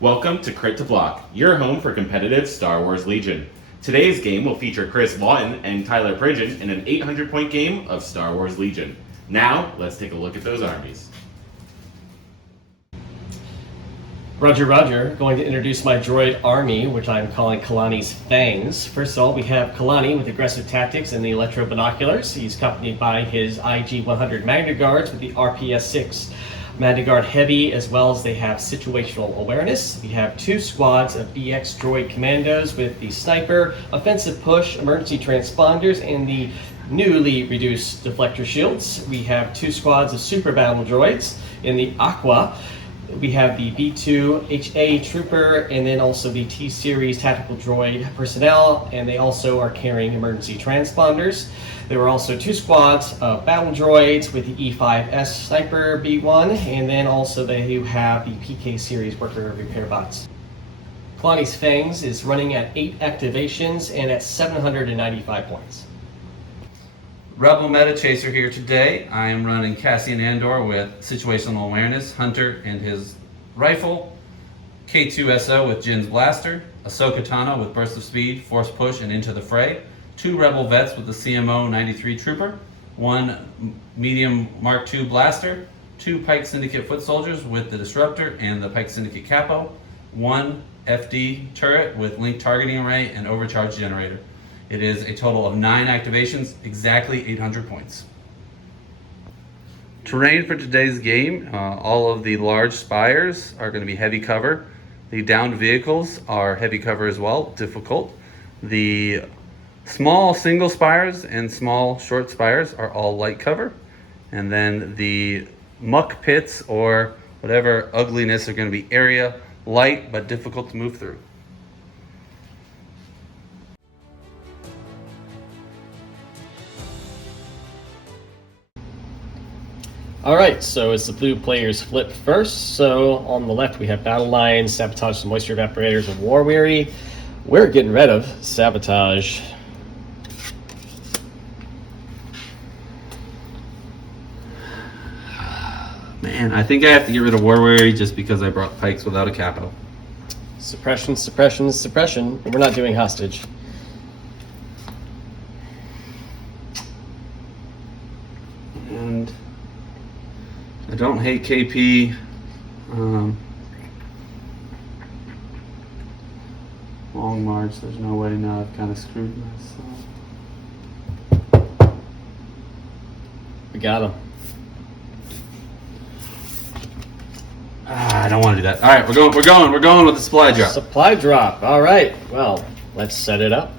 Welcome to Crit to Block, your home for competitive Star Wars Legion. Today's game will feature Chris Lawton and Tyler Pridgeon in an 800-point game of Star Wars Legion. Now, let's take a look at those armies. Roger, Roger. Going to introduce my droid army, which I'm calling Kalani's Fangs. First of all, we have Kalani with aggressive tactics and the electro binoculars. He's accompanied by his IG-100 Magna Guards with the RPS-6 Magna Guard Heavy, as well as they have situational awareness. We have two squads of BX droid commandos with the sniper, offensive push, emergency transponders, and the newly reduced deflector shields. We have two squads of super battle droids in the Aqua. We have the B2 HA Trooper and then also the T-Series Tactical Droid personnel, and they also are carrying emergency transponders. There were also two squads of battle droids with the E5S Sniper B1, and then also they have the PK Series Worker Repair Bots. Kalani's Fangs is running at 8 activations and at 795 points. Rebel Meta Chaser here today. I am running Cassian Andor with Situational Awareness, Hunter and his rifle, K2SO with Jin's Blaster, Ahsoka Tano with Burst of Speed, Force Push, and Into the Fray, 2 Rebel Vets with the CMO 93 Trooper, 1 Medium Mark II Blaster, 2 Pike Syndicate Foot Soldiers with the Disruptor and the Pike Syndicate Capo, 1 FD Turret with Link Targeting Array and Overcharge Generator. It is a total of 9 activations, exactly 800 points. Terrain for today's game, all of the large spires are going to be heavy cover. The downed vehicles are heavy cover as well, difficult. The small single spires and small short spires are all light cover. And then the muck pits or whatever ugliness are going to be area, light but difficult to move through. Alright, so as the blue players flip first, so on the left we have Battle Lines, Sabotage the Moisture Evaporators, and War Weary. We're getting rid of Sabotage. Man, I think I have to get rid of War Weary just because I brought Pikes without a capo. Suppression, suppression, suppression. We're not doing hostage. And I don't hate KP. Long march, there's no way now. I've kind of screwed myself. We got him. I don't want to do that. All right, we're going with the supply drop. Supply drop. All right. Well, let's set it up.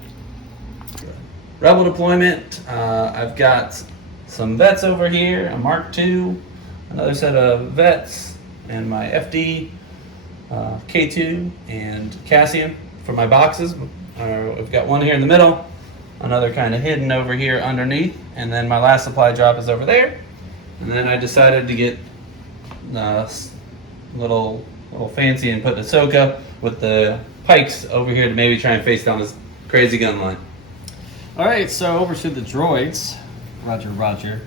Rebel deployment. I've got some vets over here, a Mark II, another set of vets, and my FD, K2, and Cassian for my boxes. I've got one here in the middle, another kind of hidden over here underneath, and then my last supply drop is over there. And then I decided to get little fancy and put Ahsoka with the pikes over here to maybe try and face down this crazy gun line. All right. So over to the droids. Roger, Roger.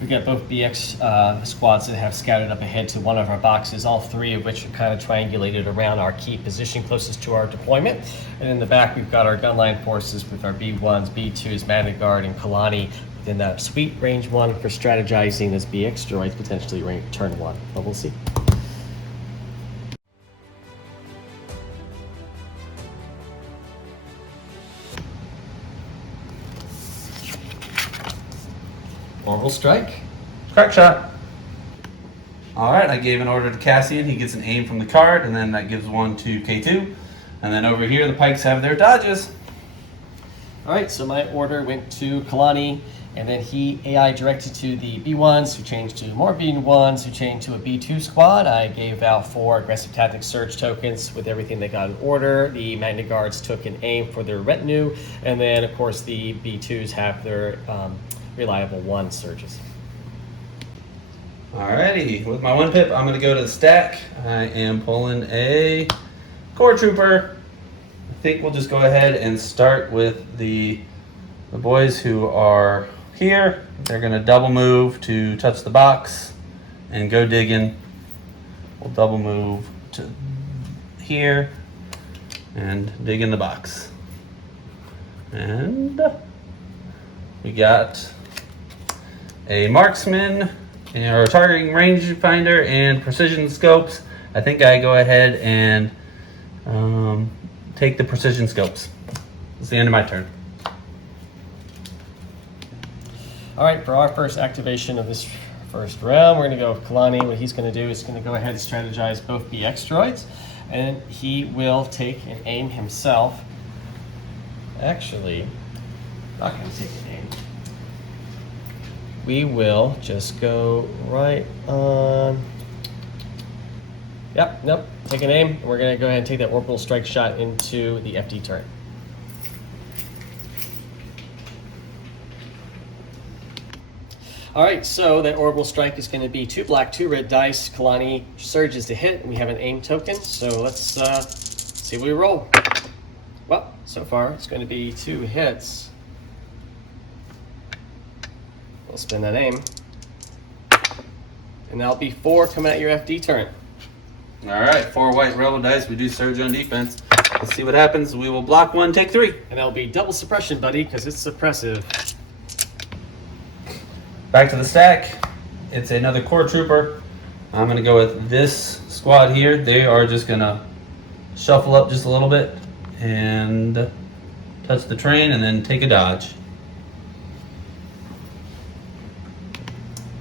We got both BX squads that have scouted up ahead to one of our boxes, all 3 of which are kind of triangulated around our key position closest to our deployment. And in the back, we've got our gunline forces with our B1s, B2s, Magna Guard, and Kalani within that sweet range 1 for strategizing as BX droids, potentially turn 1. But we'll see. Orbital strike. Crack shot. All right, I gave an order to Cassian. He gets an aim from the card, and then that gives one to K2. And then over here, the pikes have their dodges. All right, so my order went to Kalani, and then he AI directed to the B1s, who changed to more B1s, who changed to a B2 squad. I gave out 4 aggressive tactics surge tokens with everything they got in order. The Magna Guards took an aim for their retinue, and then of course the B2s have their reliable 1 surges. Alrighty, with my 1 pip, I'm going to go to the stack. I am pulling a Core Trooper. I think we'll just go ahead and start with the boys who are here. They're going to double move to touch the box and go digging. We'll double move to here and dig in the box. And we got a marksman or a targeting range finder and precision scopes. I think I go ahead and take the precision scopes. It's the end of my turn. All right, for our first activation of this first round, we're going to go with Kalani. What he's going to do is going to go ahead and strategize both BX droids, and he will take and aim himself. Actually, not going to take an aim. We will just go right on. Yep, nope, take an aim. We're going to go ahead and take that orbital strike shot into the FD turret. All right, so that orbital strike is going to be 2 black, 2 red dice. Kalani surges to hit, and we have an aim token. So let's see what we roll. Well, so far it's going to be 2 hits. We'll spin that aim, and that'll be 4 coming at your FD turret. All right, 4 white rebel dice. We do surge on defense. Let's see what happens. We will block 1, take 3. And that'll be double suppression, buddy, because it's suppressive. Back to the stack. It's another core trooper. I'm gonna go with this squad here. They are just gonna shuffle up just a little bit and touch the train and then take a dodge.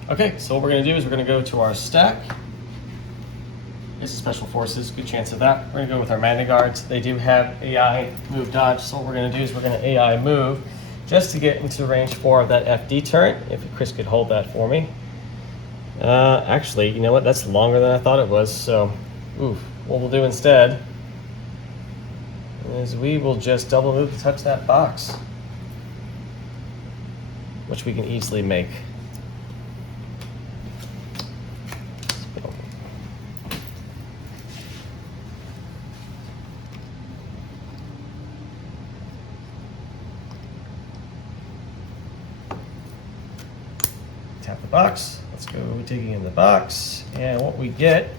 Okay, so what we're going to do is we're going to go to our stack. This is Special Forces, good chance of that. We're going to go with our Manda Guards. They do have AI move dodge, so what we're going to do is we're going to AI move just to get into range 4 of that FD turret, if Chris could hold that for me. Actually, you know what, that's longer than I thought it was, so what we'll do instead is we will just double move to touch that box, which we can easily make. Tap the box. Let's go digging in the box. And what we get,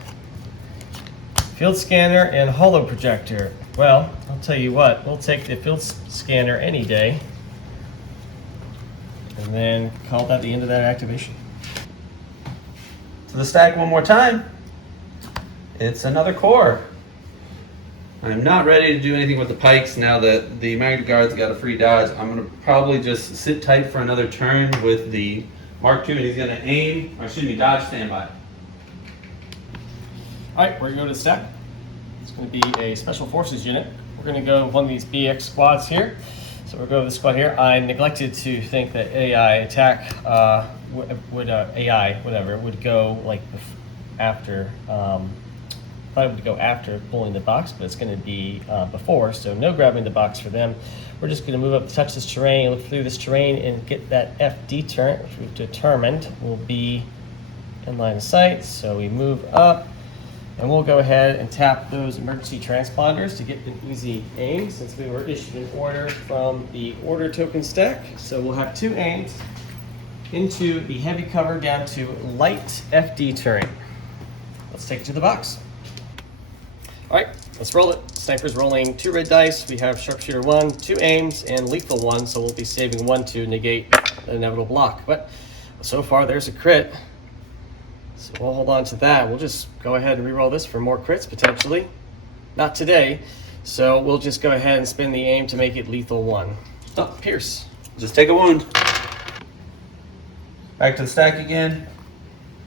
field scanner and holo projector. Well, I'll tell you what, we'll take the field scanner any day. And then call that the end of that activation. To the stack one more time. It's another core. I'm not ready to do anything with the pikes now that the Magna Guard's got a free dodge. I'm going to probably just sit tight for another turn with the Mark II, and he's going to aim, or excuse me, dodge standby. All right, we're going to go to the stack. It's going to be a Special Forces unit. We're going to go one of these BX squads here. So we'll go to the squad here. I neglected to think that AI attack would go like after. Thought it would go after pulling the box, but it's going to be before. So no grabbing the box for them. We're just going to move up, touch this terrain, look through this terrain, and get that FD turret, which we've determined will be in line of sight. So we move up, and we'll go ahead and tap those emergency transponders to get an easy aim, since we were issued an order from the order token stack. So we'll have 2 aims into the heavy cover down to light FD terrain. Let's take it to the box. All right, let's roll it. Sniper's rolling 2 red dice. We have sharpshooter 1, 2 aims, and lethal 1, so we'll be saving 1 to negate the inevitable block. But so far, there's a crit. So we'll hold on to that. We'll just go ahead and reroll this for more crits, potentially. Not today. So we'll just go ahead and spin the aim to make it lethal 1. Oh, pierce. Just take a wound. Back to the stack again.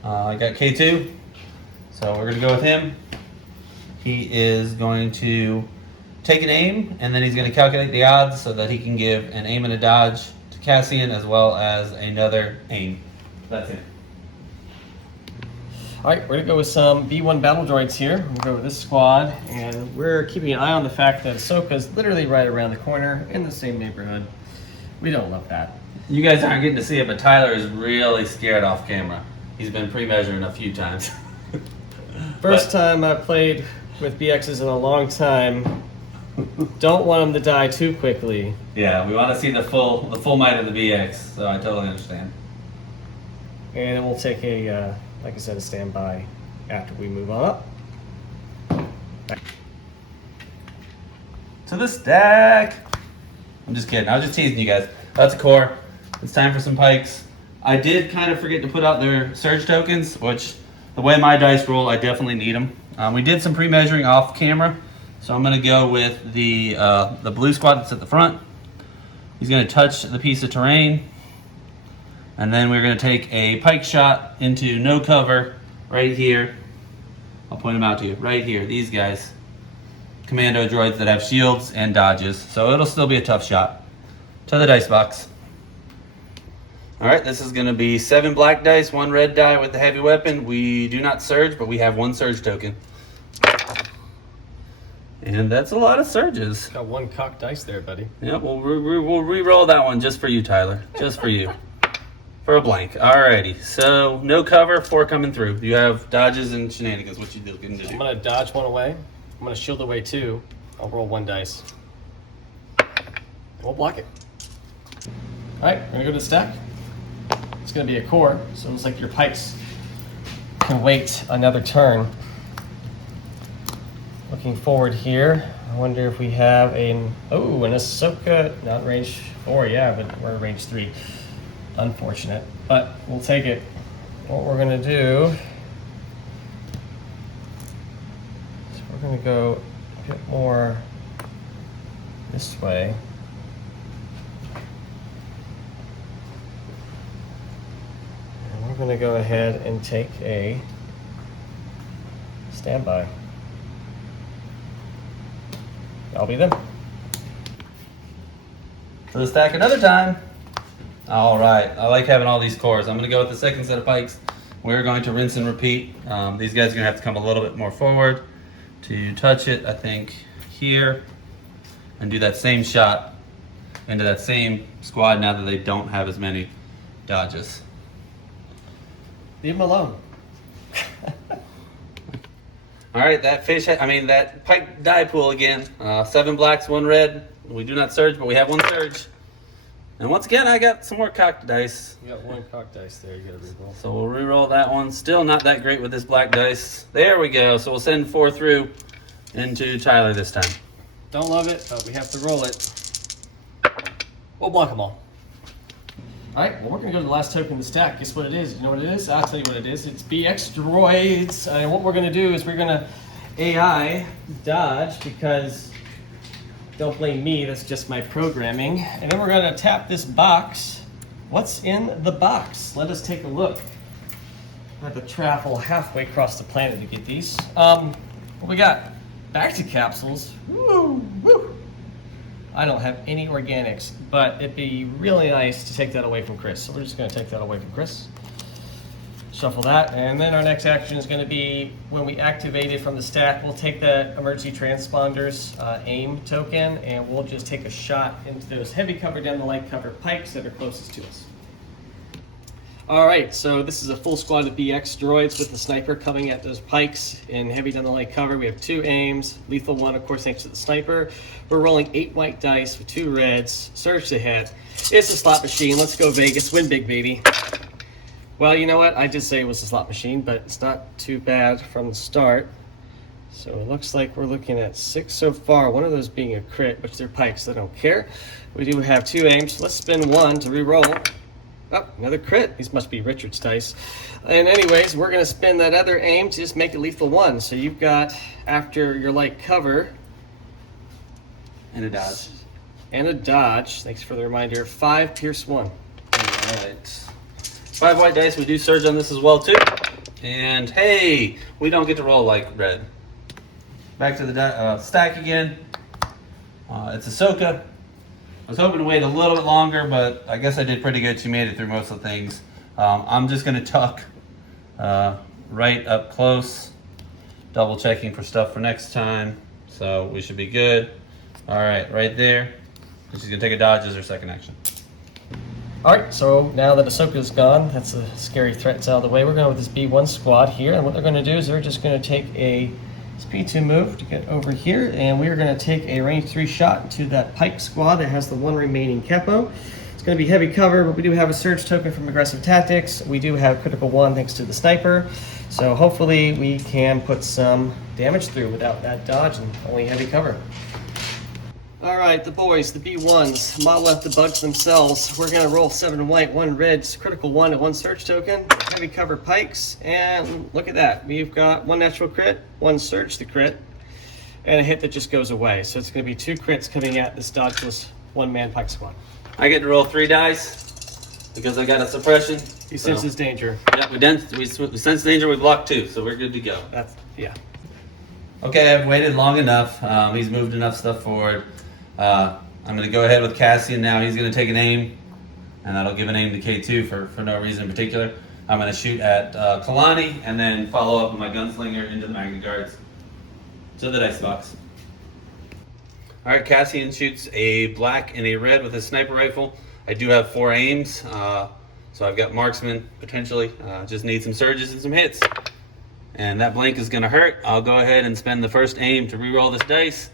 I got K2, so we're going to go with him. He is going to take an aim, and then he's going to calculate the odds so that he can give an aim and a dodge to Cassian, as well as another aim. That's it. All right, we're going to go with some B1 battle droids here. We'll go with this squad, and we're keeping an eye on the fact that Ahsoka's literally right around the corner in the same neighborhood. We don't love that. You guys aren't getting to see it, but Tyler is really scared off camera. He's been pre-measuring a few times. First time I played with BXs in a long time. Don't want them to die too quickly. Yeah, we want to see the full might of the BX, so I totally understand. And then we'll take a, like I said, a standby after we move on up. to the stack. I'm just kidding. I was just teasing you guys. That's a core. It's time for some pikes. I did kind of forget to put out their surge tokens, which the way my dice roll, I definitely need them. We did some pre-measuring off camera, so I'm going to go with the blue squad that's at the front. He's going to touch the piece of terrain, and then we're going to take a pike shot into no cover right here. I'll point them out to you. Right here, these guys. Commando droids that have shields and dodges, so it'll still be a tough shot. To the dice box. Alright, this is going to be 7 black dice, 1 red die with the heavy weapon. We do not surge, but we have 1 surge token. And that's a lot of surges. Got 1 cocked dice there, buddy. Yep, we'll re-roll that one just for you, Tyler. Just for you. For a blank. Alrighty, so no cover, 4 coming through. You have dodges and shenanigans. What you looking to do? I'm going to dodge 1 away. I'm going to shield away 2. I'll roll 1 dice. We'll block it. Alright, we're going to go to the stack. It's going to be a core, so it looks like your pikes can wait another turn. Looking forward here, I wonder if we have an Ahsoka, not range 4, yeah, but we're range 3. Unfortunate, but we'll take it. What we're going to do is we're going to go a bit more this way. And we're going to go ahead and take a standby. I'll be them. For the stack another time. All right, I like having all these cores. I'm going to go with the second set of pikes. We're going to rinse and repeat. These guys are going to have to come a little bit more forward to touch it, I think, here, and do that same shot into that same squad now that they don't have as many dodges. Leave them alone. All right, that pike die pool again. 7 blacks, 1 red. We do not surge, but we have 1 surge. And once again, I got some more cocked dice. You got 1 cocked dice there, you gotta reroll. So we'll re-roll that one. Still not that great with this black dice. There we go. So we'll send 4 through into Tyler this time. Don't love it, but we have to roll it. We'll block them all. Alright, well we're gonna go to the last token in the stack. Guess what it is? You know what it is? I'll tell you what it is. It's BX droids. And what we're gonna do is we're gonna AI dodge because don't blame me, that's just my programming. And then we're gonna tap this box. What's in the box? Let us take a look. I had to travel halfway across the planet to get these. What we got? Back to capsules. Woo, woo. I don't have any organics, but it'd be really nice to take that away from Chris. So we're just gonna take that away from Chris. Shuffle that, and then our next action is gonna be when we activate it from the stack, we'll take the emergency transponders aim token, and we'll just take a shot into those heavy cover down the light cover pikes that are closest to us. All right, so this is a full squad of BX droids with the sniper coming at those pikes in heavy down the light cover. We have 2 aims, lethal 1, of course, thanks to the sniper. We're rolling 8 white dice with 2 reds. Surge to hit. It's a slot machine. Let's go Vegas. Win big, baby. Well, you know what? I did say it was a slot machine, but it's not too bad from the start. So it looks like we're looking at 6 so far. One of those being a crit, which they're pikes, so I don't care. We do have 2 aims. Let's spin 1 to re-roll. Oh, another crit. These must be Richard's dice. And anyways, we're going to spin that other aim to just make it lethal 1. So you've got, after your light cover... And a dodge. And a dodge. Thanks for the reminder. 5 pierce 1. All right. 5 white dice. We do surge on this as well, too. And, hey, we don't get to roll like red. Back to the stack again. It's Ahsoka. I was hoping to wait a little bit longer, but I guess I did pretty good. She made it through most of the things. I'm just going to tuck right up close, double checking for stuff for next time. So we should be good. All right, right there. And she's going to take a dodge as her second action. All right, so now that Ahsoka's gone, that's a scary threat that's out of the way. We're going with this B1 squad here, and what they're going to do is they're just going to take a speed 2 move to get over here, and we're going to take a range 3 shot to that pike squad that has the 1 remaining capo. It's going to be heavy cover, but we do have a surge token from aggressive tactics. We do have critical 1 thanks to the sniper, so hopefully we can put some damage through without that dodge and only heavy cover. All right, the boys, the B1s, model out the bugs themselves. We're gonna roll 7 white, 1 red, critical 1 and 1 search token, heavy cover pikes, and look at that. We've got 1 natural crit, 1 surge to crit, and a hit that just goes away. So it's gonna be 2 crits coming at this dodgeless 1-man pike squad. I get to roll 3 dice because I got a suppression. He senses danger. Yeah, we sense danger, we block 2, so we're good to go. Yeah. Okay, I've waited long enough. He's moved enough stuff forward. I'm going to go ahead with Cassian now. He's going to take an aim, and that'll give an aim to K2 for no reason in particular. I'm going to shoot at Kalani, and then follow up with my gunslinger into the magnet guards to the dice box. All right, Cassian shoots a black and a red with his sniper rifle. I do have 4 aims, so I've got marksman potentially. Just need some surges and some hits. And that blank is going to hurt. I'll go ahead and spend the first aim to re-roll this dice.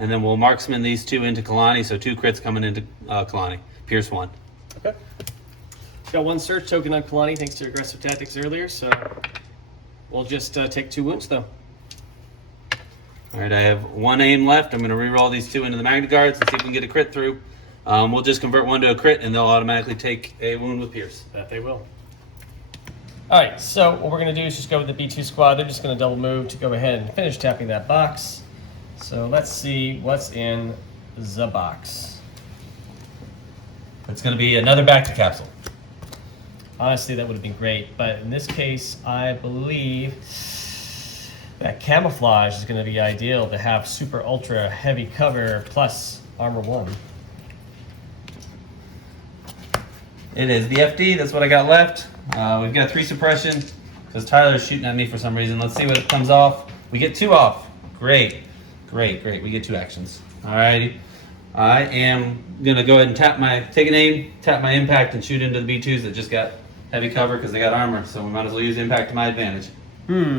And then we'll marksman these 2 into Kalani, so 2 crits coming into Kalani. Pierce 1. Okay. Got 1 search token on Kalani thanks to aggressive tactics earlier, so we'll just take 2 wounds though. All right, I have 1 aim left. I'm going to re-roll these 2 into the magnet guards and see if we can get a crit through. We'll just convert 1 to a crit, and they'll automatically take a wound with Pierce. That they will. All right, so what we're going to do is just go with the B2 squad. They're just going to double move to go ahead and finish tapping that box. So let's see what's in the box. It's going to be another back to capsule. Honestly, that would have been great, but in this case, I believe that camouflage is going to be ideal to have super ultra heavy cover plus armor 1. It is the FD. That's what I got left. We've got 3 suppression because Tyler's shooting at me for some reason. Let's see what comes off. We get 2 off. Great. We get 2 actions. Alrighty. I am going to go ahead and take an aim, tap my impact, and shoot into the B2s that just got heavy cover because they got armor. So we might as well use impact to my advantage.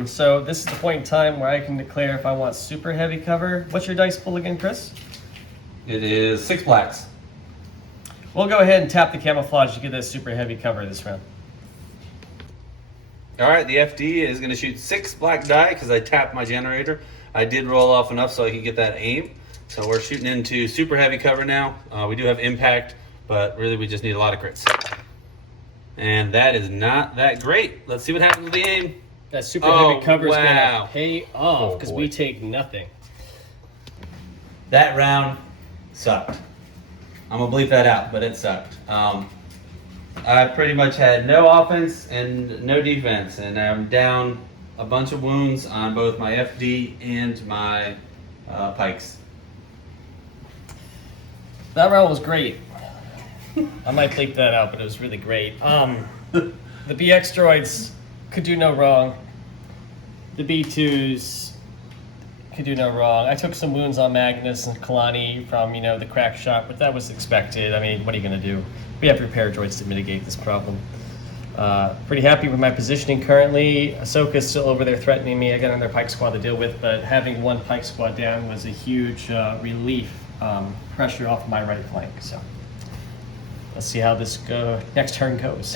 So this is the point in time where I can declare if I want super heavy cover. What's your dice pool again, Chris? It is 6 blacks. We'll go ahead and tap the camouflage to get that super heavy cover this round. Alright, the FD is going to shoot 6 black die because I tapped my generator. I did roll off enough so I could get that aim. So we're shooting into super heavy cover now. We do have impact, but really we just need a lot of crits. And that is not that great. Let's see what happens with the aim. That super heavy cover is going wow. to pay off because we take nothing. That round sucked. I'm going to bleep that out, but it sucked. I pretty much had no offense and no defense, and I'm down a bunch of wounds on both my FD and my pikes. That round was great. I might bleep that out, but it was really great. The BX droids could do no wrong. The B2s could do no wrong. I took some wounds on Magnus and Kalani from, the crack shot, but that was expected. I mean, what are you going to do? We have repair droids to mitigate this problem. Pretty happy with my positioning currently. Ahsoka is still over there threatening me. I got another pike squad to deal with, but having 1 pike squad down was a huge relief, pressure off my right flank. So let's see how this next turn goes.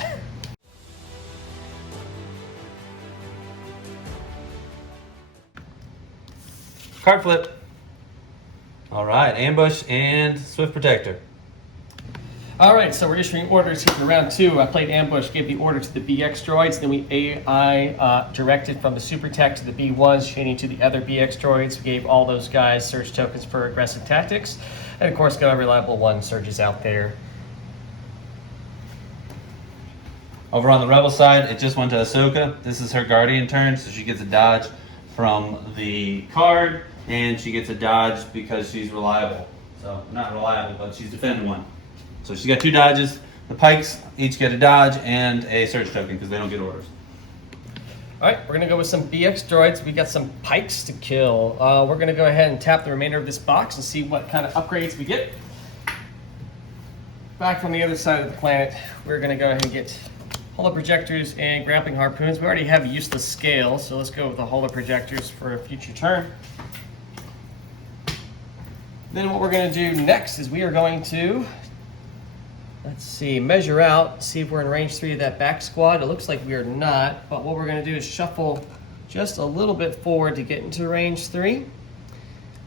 Card flip. All right, ambush and swift protector. All right, so we're issuing orders here for round 2. I played ambush, gave the order to the BX droids, then we AI directed from the super tech to the B1s, chaining to the other BX droids. We gave all those guys surge tokens for aggressive tactics, and of course got a reliable 1 surges out there. Over on the rebel side, it just went to Ahsoka. This is her guardian turn, so she gets a dodge from the card, and she gets a dodge because she's reliable. So, not reliable, but she's defending 1. So she's got 2 dodges. The pikes each get a dodge and a surge token because they don't get orders. All right, we're gonna go with some BX droids. We got some pikes to kill. We're gonna go ahead and tap the remainder of this box and see what kind of upgrades we get. Back from the other side of the planet, we're gonna go ahead and get holo projectors and grappling harpoons. We already have a useless scale, so let's go with the holo projectors for a future turn. Then what we're gonna do next is we are going to, let's see, measure out, see if we're in range 3 of that back squad. It looks like we are not, but what we're going to do is shuffle just a little bit forward to get into range 3.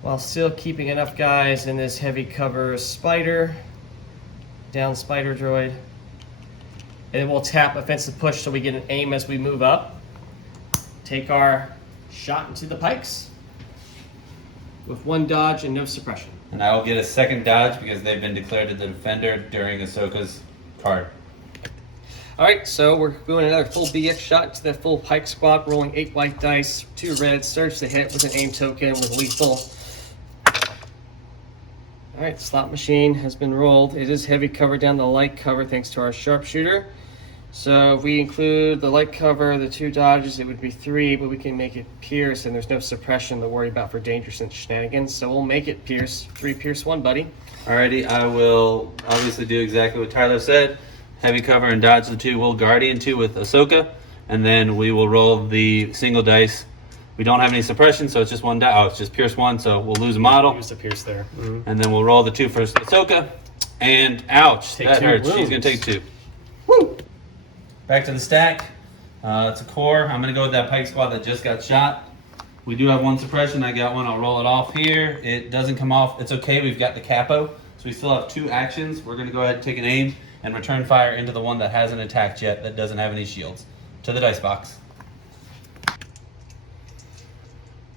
while still keeping enough guys in this heavy cover spider, down spider droid. And then we'll tap offensive push so we get an aim as we move up. Take our shot into the pikes with 1 dodge and no suppression. And I will get a second dodge because they've been declared the defender during Ahsoka's card. Alright, so we're doing another full BX shot into that full pike squad, rolling 8 white dice, 2 red, surge to hit with an aim token with lethal. Alright, slot machine has been rolled. It is heavy cover down the light cover thanks to our sharpshooter. So if we include the light cover, the 2 dodges, it would be 3, but we can make it pierce, and there's no suppression to worry about for dangerous and shenanigans. So we'll make it pierce. 3 pierce 1, buddy. Alrighty, I will obviously do exactly what Tyler said. Heavy cover and dodge the 2 Will Guardian 2 with Ahsoka, and then we will roll the single dice. We don't have any suppression, so it's just 1 die. Oh, it's just pierce 1, so we'll lose a model. Use the pierce there. Mm-hmm. And then we'll roll the 2 for Ahsoka, and ouch, Take that 2 hurts. wounds. She's gonna take 2. Woo! Back to the stack. It's a core. I'm gonna go with that pike squad that just got shot. We do have 1 suppression. I got 1. I'll roll it off here. It doesn't come off. It's okay. We've got the capo, so we still have 2 actions. We're gonna go ahead and take an aim and return fire into the one that hasn't attacked yet, that doesn't have any shields. To the dice box.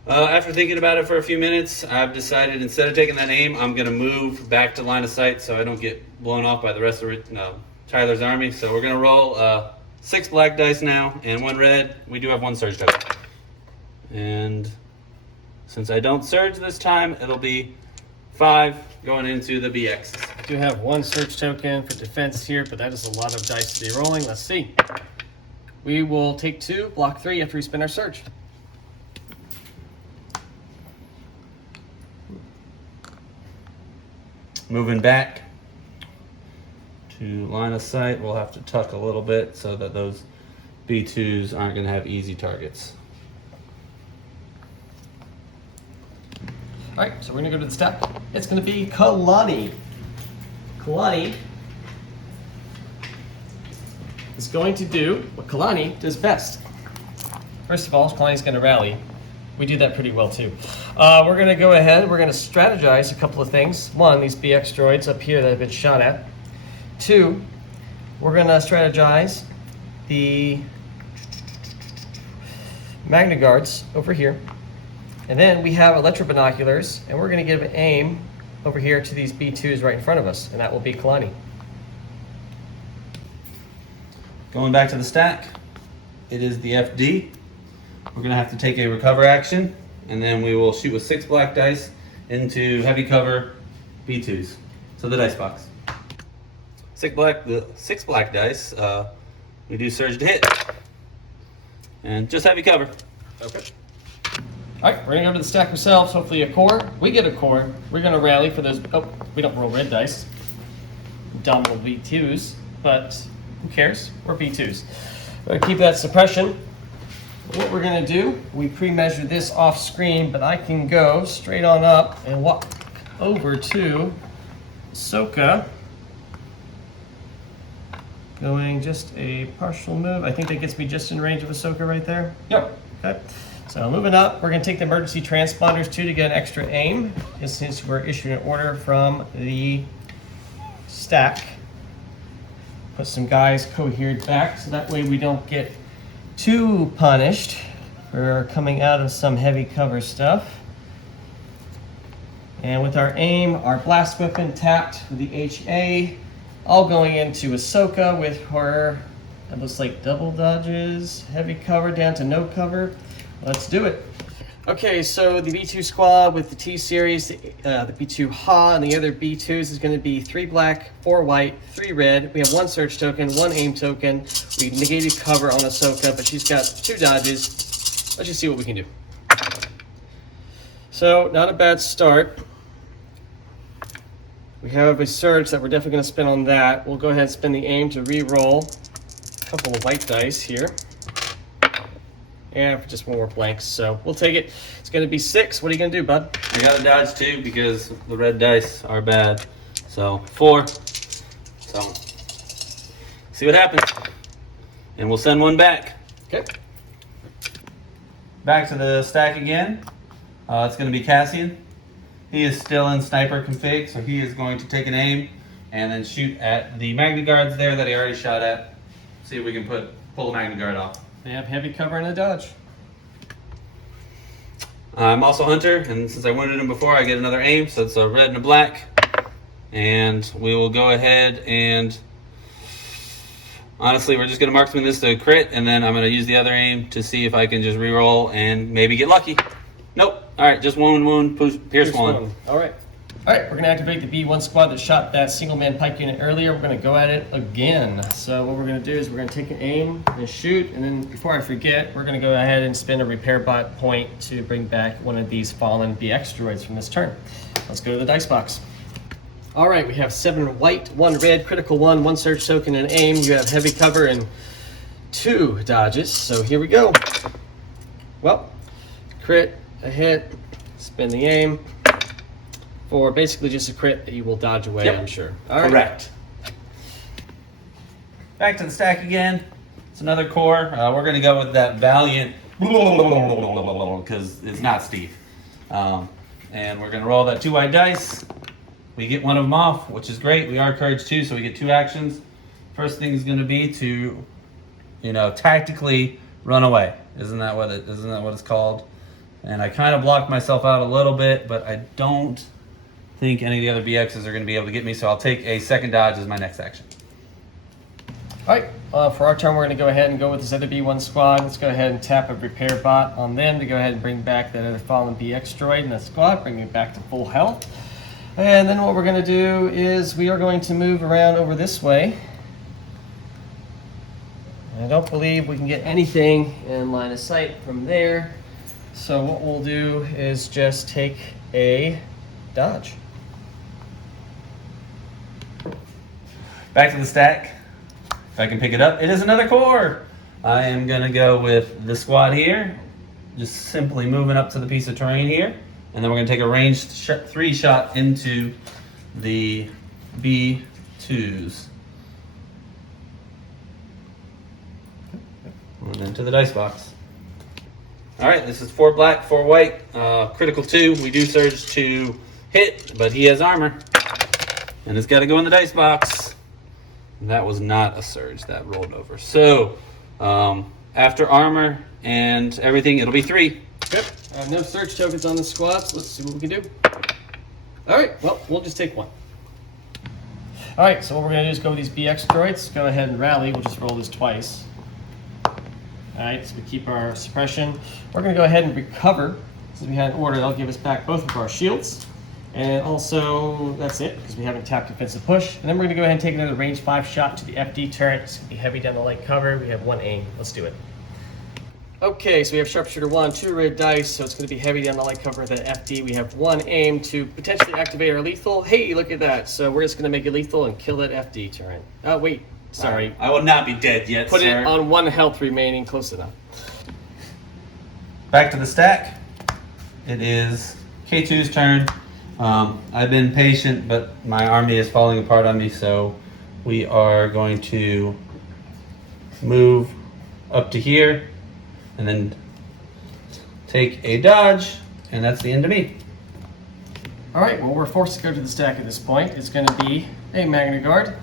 After thinking about it for a few minutes, I've decided instead of taking that aim, I'm gonna move back to line of sight so I don't get blown off by the rest of Tyler's army. So we're gonna roll 6 black dice now and 1 red. We do have 1 surge token. And since I don't surge this time, it'll be 5 going into the BX. I do have 1 search token for defense here, but that is a lot of dice to be rolling. Let's see. We will take 2, block 3 after we spin our surge. Moving back to line of sight, we'll have to tuck a little bit so that those B2s aren't going to have easy targets. Alright, so we're going to go to the stack. It's going to be Kalani. Kalani is going to do what Kalani does best. First of all, Kalani's going to rally. We do that pretty well too. We're going to go ahead, we're going to strategize a couple of things. 1, these BX droids up here that have been shot at. 2, we're going to strategize the Magna Guards over here. And then we have electro binoculars, and we're going to give an aim over here to these B2s right in front of us, and that will be Kalani. Going back to the stack, it is the FD. We're going to have to take a recover action, and then we will shoot with 6 black dice into heavy cover B2s. So the dice box. 6 black dice. We do surge to hit. And just heavy cover. Okay. Alright, we're going to go to the stack ourselves, hopefully a core. We get a core. We're going to rally for those. Oh, we don't roll red dice. Dumb little B2s, but who cares? We're B2s. We're going to keep that suppression. What we're going to do, we pre-measure this off screen, but I can go straight on up and walk over to Ahsoka. Going just a partial move. I think that gets me just in range of Ahsoka right there. Yep. Okay. So moving up, we're going to take the emergency transponders too to get an extra aim, and since we're issuing an order from the stack. Put some guys cohered back so that way we don't get too punished for coming out of some heavy cover stuff. And with our aim, our blast weapon tapped with the HA, all going into Ahsoka with her, it looks like double dodges, heavy cover down to no cover. Let's do it. Okay, so the B2 squad with the T series, the B2 Ha, and the other B2s is going to be 3 black, 4 white, 3 red. We have 1 search token, 1 aim token. We negated cover on Ahsoka, but she's got 2 dodges. Let's just see what we can do. So, not a bad start. We have a surge that we're definitely going to spin on that. We'll go ahead and spin the aim to re-roll a couple of white dice here. And for just 1 more blank, so we'll take it. It's going to be 6. What are you going to do, bud? I got a dodge too because the red dice are bad. So 4. So see what happens. And we'll send 1 back. Okay. Back to the stack again. It's going to be Cassian. He is still in sniper config, so he is going to take an aim and then shoot at the Magna Guards there that he already shot at. See if we can pull the Magna Guard off. They have heavy cover and a dodge. I'm also Hunter, and since I wounded him before, I get another aim, so it's a red and a black. And we will go ahead and, honestly, we're just going to marksman this to a crit, and then I'm going to use the other aim to see if I can just reroll and maybe get lucky. Nope. All right, just wound, pierce one. All right. All right, we're going to activate the B1 squad that shot that single-man pike unit earlier. We're going to go at it again. So what we're going to do is we're going to take an aim and shoot, and then before I forget, we're going to go ahead and spend a repair bot point to bring back one of these fallen BX droids from this turn. Let's go to the dice box. All right, we have 7 white, 1 red, critical 1, 1 surge token, and aim. You have heavy cover and 2 dodges, so here we go. Well, crit, a hit, spin the aim. For basically just a crit that you will dodge away, Yep. I'm sure. All right. Correct. Back to the stack again. It's another core. We're going to go with that Valiant because it's not Steve. And we're going to roll that 2 white dice. We get one of them off, which is great. We are Courage 2, so we get 2 actions. First thing is going to be to, tactically run away. Isn't that what it's called? And I kind of blocked myself out a little bit, but I don't think any of the other BXs are going to be able to get me, so I'll take a second dodge as my next action. All right, for our turn, we're going to go ahead and go with this other B1 squad. Let's go ahead and tap a repair bot on them to go ahead and bring back that other fallen BX droid in that squad, bring it back to full health. And then what we're going to do is we are going to move around over this way. I don't believe we can get anything in line of sight from there. So what we'll do is just take a dodge. Back to the stack. If I can pick it up, it is another core. I am going to go with the squad here. Just simply moving up to the piece of terrain here. And then we're going to take a ranged 3 shot into the B2s. And then to the dice box. All right, this is 4 black, 4 white, critical 2. We do surge to hit, but he has armor. And it's got to go in the dice box. That was not a surge, that rolled over. So, after armor and everything, it'll be 3. Yep. No surge tokens on the squad, so let's see what we can do. All right, well, we'll just take 1. All right, so what we're going to do is go with these BX droids. Go ahead and rally. We'll just roll this twice. All right, so we keep our suppression. We're going to go ahead and recover. Since we had an order, that'll give us back both of our shields. And also, that's it, because we haven't tapped defensive push. And then we're going to go ahead and take another range 5 shot to the FD turret. It's going to be heavy down the light cover. We have 1 aim. Let's do it. Okay, so we have sharpshooter 1, 2 red dice, so it's going to be heavy down the light cover of that FD. We have 1 aim to potentially activate our lethal. Hey, look at that. So we're just going to make it lethal and kill that FD turret. Oh, wait. Sorry. I will not be dead yet, Put sir. it on 1 health remaining. Close enough. Back to the stack. It is K2's turn. I've been patient, but my army is falling apart on me, so we are going to move up to here and then take a dodge, and that's the end of me. All right, well, we're forced to go to the stack at this point. It's going to be a Magna Guard.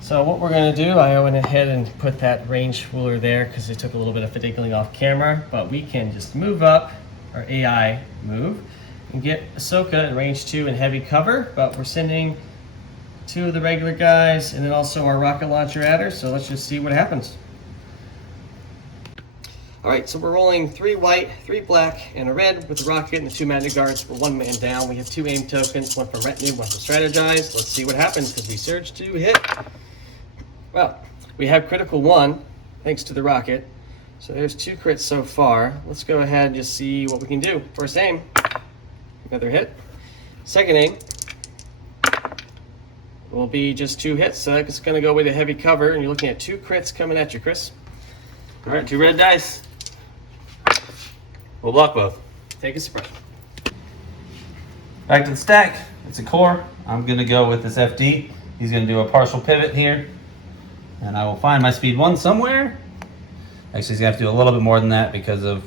So what we're going to do, I went ahead and put that range ruler there because it took a little bit of finagling off camera, but we can just move up, our AI move, and get Ahsoka in range 2 and heavy cover, but we're sending 2 of the regular guys and then also our rocket launcher at her, so let's just see what happens. All right, so we're rolling 3 white, 3 black, and a red with the rocket and the 2 Magna Guards. We're 1 man down. We have 2 aim tokens, 1 for retinue, 1 for strategize. Let's see what happens because we surged to hit. Well, we have critical 1 thanks to the rocket. So there's 2 crits so far. Let's go ahead and just see what we can do. First aim, another hit. Second aim will be just 2 hits. So that's going to go with a heavy cover, and you're looking at 2 crits coming at you, Chris. All right, 2 red dice. We'll block both. Take a suppression. Back to the stack. It's a core. I'm going to go with this FD. He's going to do a partial pivot here. And I will find my speed 1 somewhere. Actually, he's going to have to do a little bit more than that because of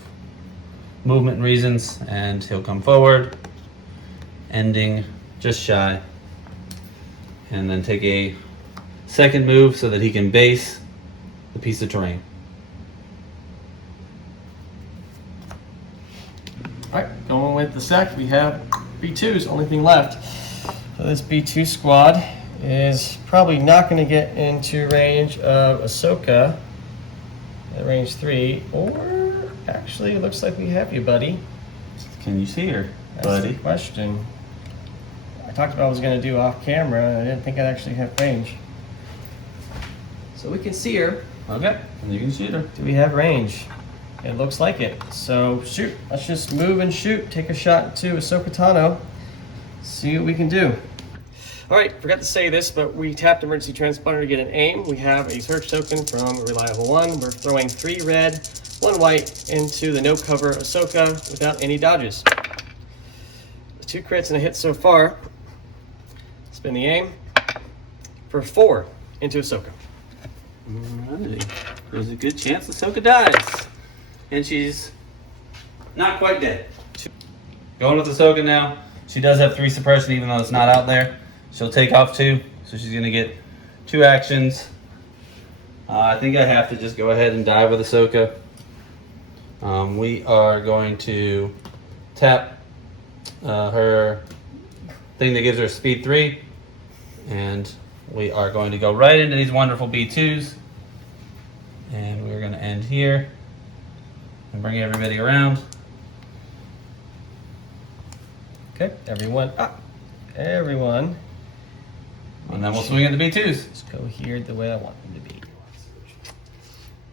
movement reasons. And he'll come forward. ending just shy. And then take a second move so that he can base the piece of terrain. Alright, going with the sec, we have B2s, only thing left. So this B2 squad is probably not going to get into range of Ahsoka at range 3, or actually it looks like we have you, buddy. Can you see her, That's buddy? the question. I talked about what I was going to do off camera, and I didn't think I'd actually have range. So we can see her. Okay, and you can shoot her. Do we have range? It looks like it. So shoot, let's just move and shoot. Take a shot to Ahsoka Tano. See what we can do. All right, forgot to say this, but we tapped emergency transponder to get an aim. We have a search token from Reliable One. We're throwing 3 red, 1 white into the no cover Ahsoka without any dodges. 2 crits and a hit so far. Spin the aim for 4 into Ahsoka. Alrighty. There's a good chance Ahsoka dies. And she's not quite dead. Going with Ahsoka now. She does have 3 suppression even though it's not out there. She'll take off 2. So she's going to get 2 actions. I think I have to just go ahead and die with Ahsoka. We are going to tap her thing that gives her speed 3. And we are going to go right into these wonderful B2s. And we're going to end here. And bring everybody around. Okay, everyone up. Everyone. And then we'll swing at the B2s. Let's go here the way I want them to be.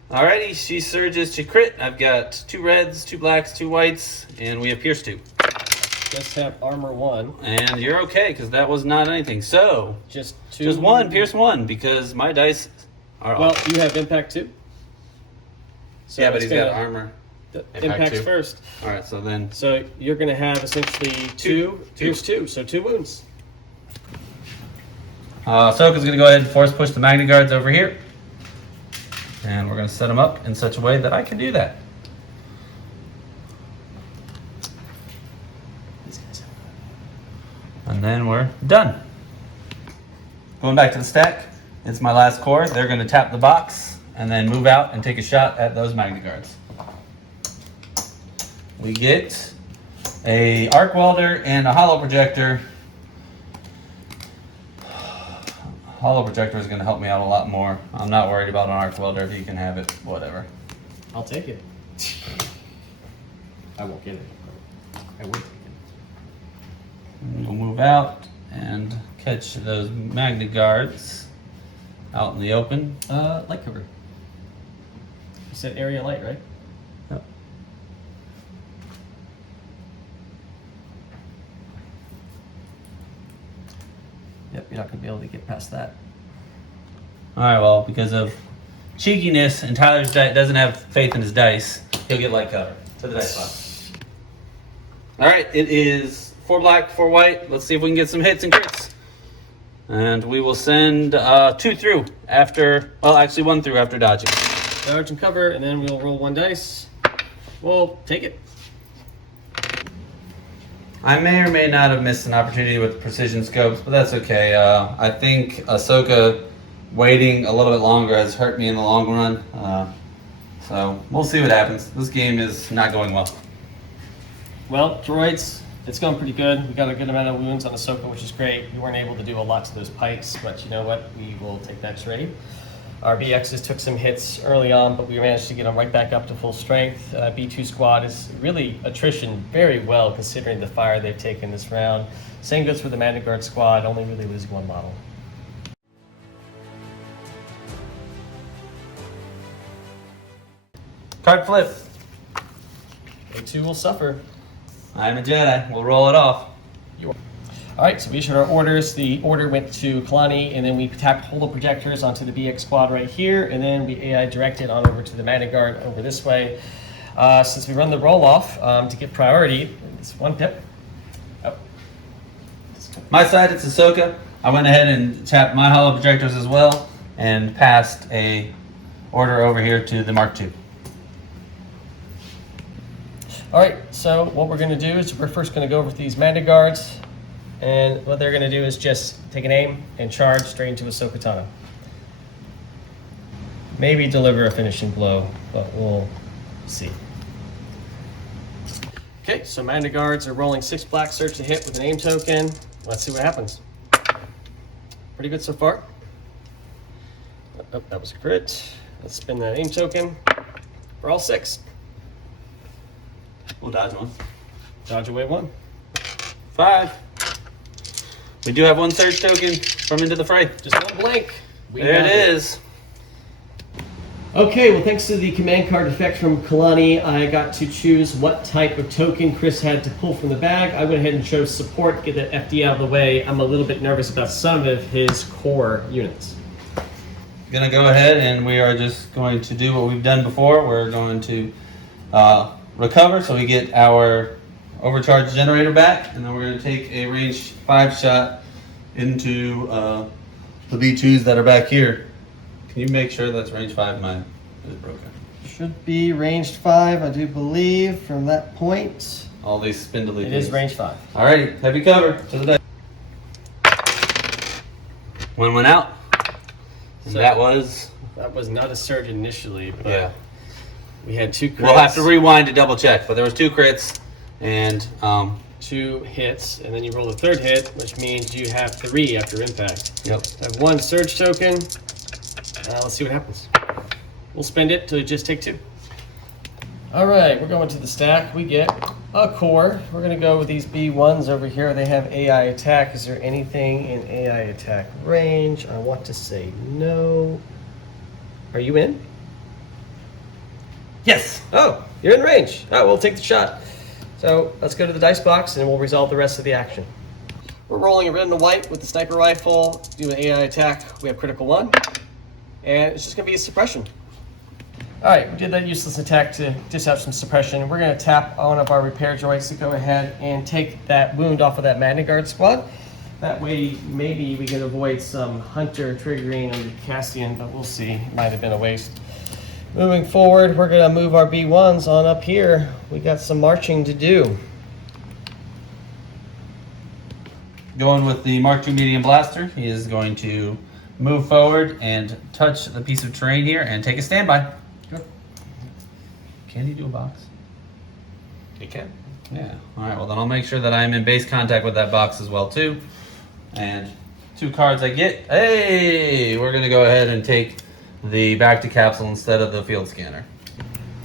Alrighty, she surges to crit. I've got 2 reds, 2 blacks, 2 whites, and we have Pierce 2. Just have armor 1. And you're okay, because that was not anything. So, Just 2. just 1, Pierce 1, because my dice are Well, off. you have impact 2. So Yeah, but it's he's got gonna- armor. the impact impacts 2. first. Alright, so then... So you're going to have essentially 2, Pierce 2. So 2 wounds. Ahsoka's going to go ahead and force push the Magna Guards over here. And we're going to set them up in such a way that I can do that. And then we're done. Going back to the stack, it's my last core. They're going to tap the box and then move out and take a shot at those Magna Guards. We get a arc welder and a hollow projector. Hollow projector is going to help me out a lot more. I'm not worried about an arc welder. If you can have it, whatever. I'll take it. I won't get it. I will take it. We'll move out and catch those Magna Guards out in the open. Light cover. You said area light, right? Yep. Yep, you're not going to be able to get past that. Alright, well, because of cheekiness and Tyler's doesn't have faith in his dice, he'll get light cover to the dice box. Alright, it is 4 black, 4 white. Let's see if we can get some hits and crits. And we will send 2 through after, well, actually 1 through after dodging. Dodge and cover, and then we'll roll 1 dice. We'll take it. I may or may not have missed an opportunity with the precision scopes, but that's okay. I think Ahsoka waiting a little bit longer has hurt me in the long run. So we'll see what happens. This game is not going well. Well, droids, it's going pretty good. We got a good amount of wounds on Ahsoka, which is great. We weren't able to do a lot to those pikes, but you know what? We will take that trade. Our BXs took some hits early on, but we managed to get them right back up to full strength. B2 squad is really attrition very well considering the fire they've taken this round. Same goes for the Magna Guard squad, only really losing 1 model. Card flip. A2 will suffer. I'm a Jedi. We'll roll it off. All right, so we issued our orders. The order went to Kalani, and then we tapped holo projectors onto the BX squad right here, and then we AI directed on over to the Magna Guard over this way. Since we run the roll-off to get priority, it's 1 pip. Oh. My side, it's Ahsoka. I went ahead and tapped my hollow projectors as well and passed a order over here to the Mark II. All right, so what we're going to do is we're first going to go over these Magna Guards. And what they're going to do is just take an aim and charge straight into Ahsoka Tano. Maybe deliver a finishing blow, but we'll see. Okay, so Magna Guards are rolling 6 black, search to hit with an aim token. Let's see what happens. Pretty good so far. Oh, that was a crit. Let's spin that aim token for all 6. We'll dodge one. Dodge away 1. 5. We do have 1 surge token from Into the Fray. Just 1 blank. There it is. Okay, well, thanks to the command card effect from Kalani, I got to choose what type of token Chris had to pull from the bag. I went ahead and chose support, get the FD out of the way. I'm a little bit nervous about some of his core units. Gonna go ahead and we are just going to do what we've done before. We're going to recover so we get our overcharged generator back, and then we're going to take a range 5 shot into the B2s that are back here. Can you make sure that's range 5? Mine is broken. Should be ranged 5, I do believe, from that point. All these spindly It things. is range 5. Alrighty, heavy cover to the day. 1 went out. And So that was... That was not a surge initially, but Yeah. we had 2 crits. We'll have to rewind to double check, but there was 2 crits and 2 hits, and then you roll a 3rd hit, which means you have 3 after impact. yep. I have 1 surge token. Let's see what happens. We'll spend it till you just take 2. All right, we're going to the stack. We get a core. We're going to go with these B1s over here. They have AI attack. Is there anything in AI attack range? I want to say no. Are you in? Yes. Oh, you're in range. Oh, we'll take the shot. So let's go to the dice box and we'll resolve the rest of the action. We're rolling a red and a white with the sniper rifle. Do an AI attack. We have critical 1. And it's just going to be a suppression. All right, we did that useless attack to dish out some suppression. We're going to tap one of our repair droids to go ahead and take that wound off of that Magna Guard squad. That way, maybe we can avoid some Hunter triggering under Cassian, but we'll see. It might have been a waste. Moving forward, we're going to move our B1s on up here. We got some marching to do. Going with the Mark II medium blaster, he is going to move forward and touch the piece of terrain here and take a standby. Sure. Can he do a box? He can. Yeah. All right. Well, then I'll make sure that I'm in base contact with that box as well too. And 2 cards I get. Hey, we're gonna go ahead and take the back to capsule instead of the field scanner.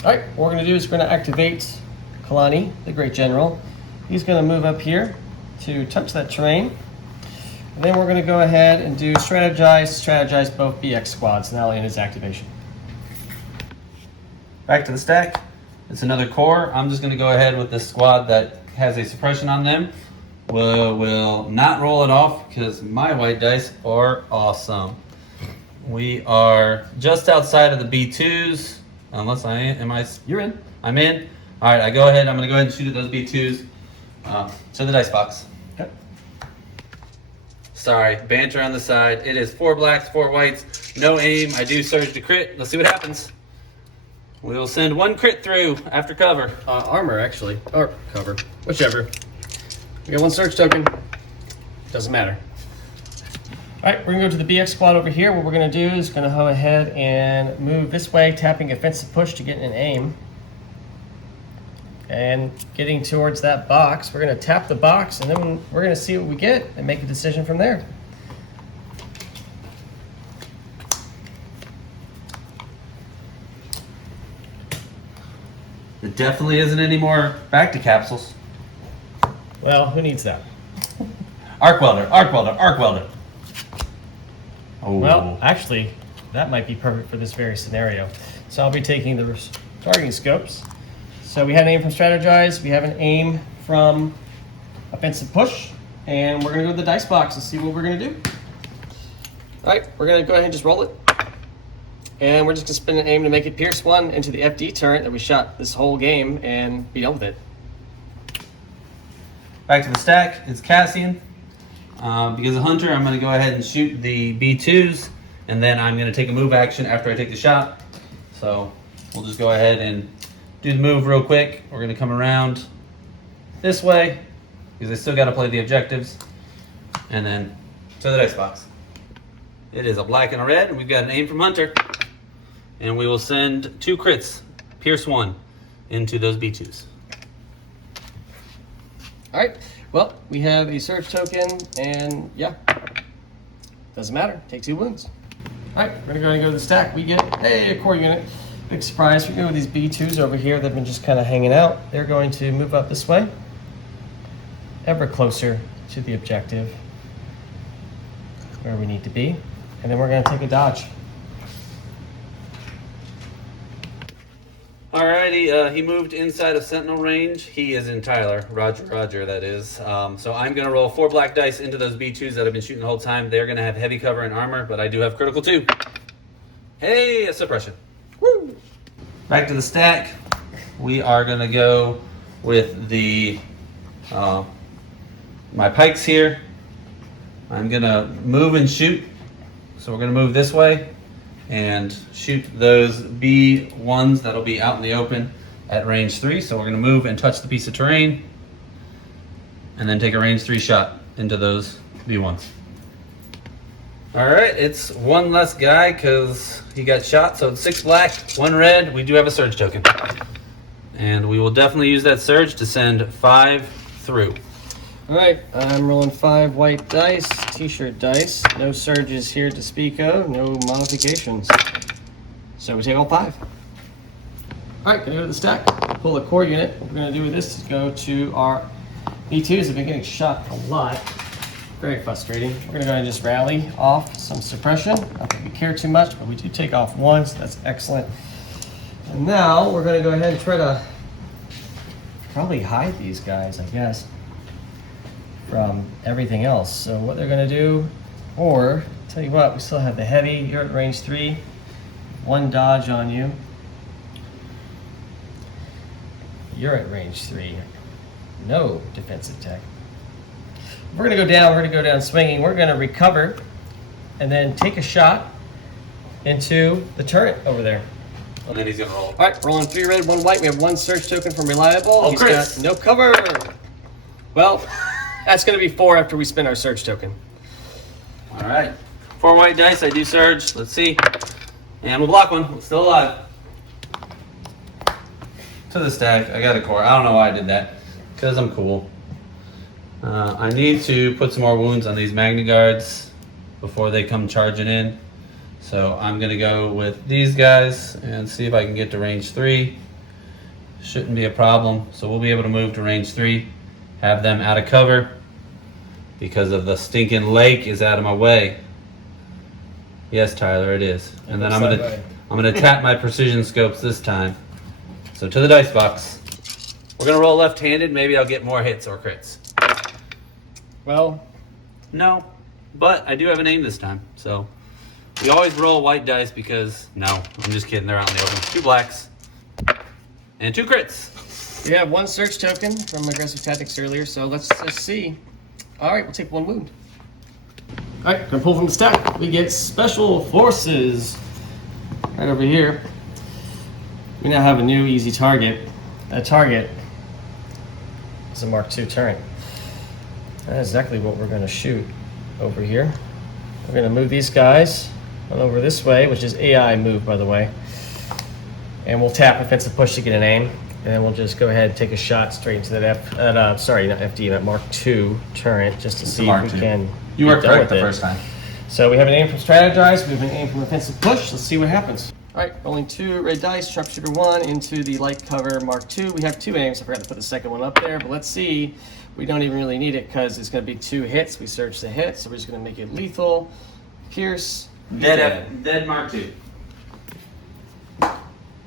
All right, what we're going to do is we're going to activate Kalani, the Great General. He's going to move up here to touch that terrain. And then we're going to go ahead and do strategize both BX squads, now in his activation. Back to the stack. It's another core. I'm just going to go ahead with the squad that has a suppression on them. Will not roll it off because my white dice are awesome. We are just outside of the B2s, unless I am. You're in. I'm in. All right, I go ahead. I'm going to go ahead and shoot at those B2s to the dice box. Okay. Sorry, banter on the side. It is 4 blacks, 4 whites. No aim. I do surge to crit. Let's see what happens. We will send 1 crit through after cover. Armor, actually. Or cover. Whichever. We got 1 search token. Doesn't matter. All right, we're going to go to the BX squad over here. What we're going to do is going to go ahead and move this way, tapping offensive push to get an aim. And getting towards that box, we're going to tap the box, and then we're going to see what we get and make a decision from there. There definitely isn't any more back to capsules. Well, who needs that? Arc welder, arc welder, arc welder. Oh. Well, actually, that might be perfect for this very scenario. So I'll be taking the targeting scopes. So we had an aim from strategize, we have an aim from offensive push, and we're going to go to the dice box and see what we're going to do. All right, we're going to go ahead and just roll it. And we're just going to spin an aim to make it pierce 1 into the FD turret that we shot this whole game and be done with it. Back to the stack, it's Cassian. Because of Hunter, I'm going to go ahead and shoot the B2s, and then I'm going to take a move action after I take the shot. So we'll just go ahead and do the move real quick. We're going to come around this way, because I still got to play the objectives. and then to the dice box. It is a black and a red, and we've got an aim from Hunter. And we will send 2 crits, Pierce 1, into those B2s. All right. Well, we have a surge token, and yeah, doesn't matter. Take 2 wounds. All right, we're gonna go to the stack. We get a core unit. Big surprise. We're going with these B2s over here. They've been just kind of hanging out. They're going to move up this way, ever closer to the objective, where we need to be, and then we're going to take a dodge. Alrighty, he moved inside of Sentinel range. He is in Tyler. Roger, that is. So I'm going to roll 4 black dice into those B2s that I've been shooting the whole time. They're going to have heavy cover and armor, but I do have critical too. Hey, a suppression. Woo! Back to the stack. We are going to go with the my pikes here. I'm going to move and shoot. So we're going to move this way and shoot those B1s that'll be out in the open at range 3. So we're going to move and touch the piece of terrain and then take a range 3 shot into those B1s. Alright, it's 1 less guy because he got shot, so it's 6 black, 1 red. We do have a surge token. And we will definitely use that surge to send 5 through. All right, I'm rolling 5 white dice, t-shirt dice. No surges here to speak of, no modifications. So we take all 5. All right, gonna go to the stack, pull a core unit. What we're gonna do with this is go to our B2s. Have been getting shot a lot. Very frustrating. We're gonna go ahead and just rally off some suppression. Not that we care too much, but we do take off 1, so that's excellent. And now we're gonna go ahead and try to probably hide these guys, I guess, from everything else. So what they're gonna do, or tell you what, we still have the heavy. You're at range 3, 1 dodge on you. You're at range 3, no defensive tech. We're gonna go down swinging. We're gonna recover and then take a shot into the turret over there. And then he's gonna roll. All right, rolling 3 red, 1 white. We have 1 search token from Reliable. Oh, He's Chris. got no cover. Well, that's going to be 4 after we spend our search token. All right. 4 white dice. I do surge. Let's see. And we'll block 1. It's still alive. To the stack. I got a core. I don't know why I did that. Because I'm cool. I need to put some more wounds on these Magna Guards before they come charging in. So I'm going to go with these guys and see if I can get to range 3. Shouldn't be a problem. So we'll be able to move to range 3. Have them out of cover because of the stinking lake is out of my way. Yes, Tyler, it is. And then I'm gonna tap my precision scopes this time. So to the dice box. We're gonna roll left-handed. Maybe I'll get more hits or crits. Well, No, but I do have an aim this time. So we always roll white dice because no, I'm just kidding. They're out in the open. 2 blacks and 2 crits. we have 1 search token from Aggressive Tactics earlier, so let's see. All right, we'll take 1 wound. All right, gonna pull from the stack. We get Special Forces right over here. We now have a new easy target. That target is a Mark II turret. That's exactly what we're gonna shoot over here. We're gonna move these guys on over this way, which is AI move, by the way. And we'll tap offensive push to get an aim. And then we'll just go ahead and take a shot straight into that that Mark II turret, just to see if we can. You were get done correct the with it. first time. So we have an aim from strategize, we have an aim from offensive push. Let's see what happens. All right, rolling 2 red dice, sharpshooter 1 into the light cover Mark II. We have 2 aims. I forgot to put the second one up there, but let's see. We don't even really need it because it's going to be 2 hits. We search the hit, so we're just going to make it lethal. Pierce. Dead Mark II.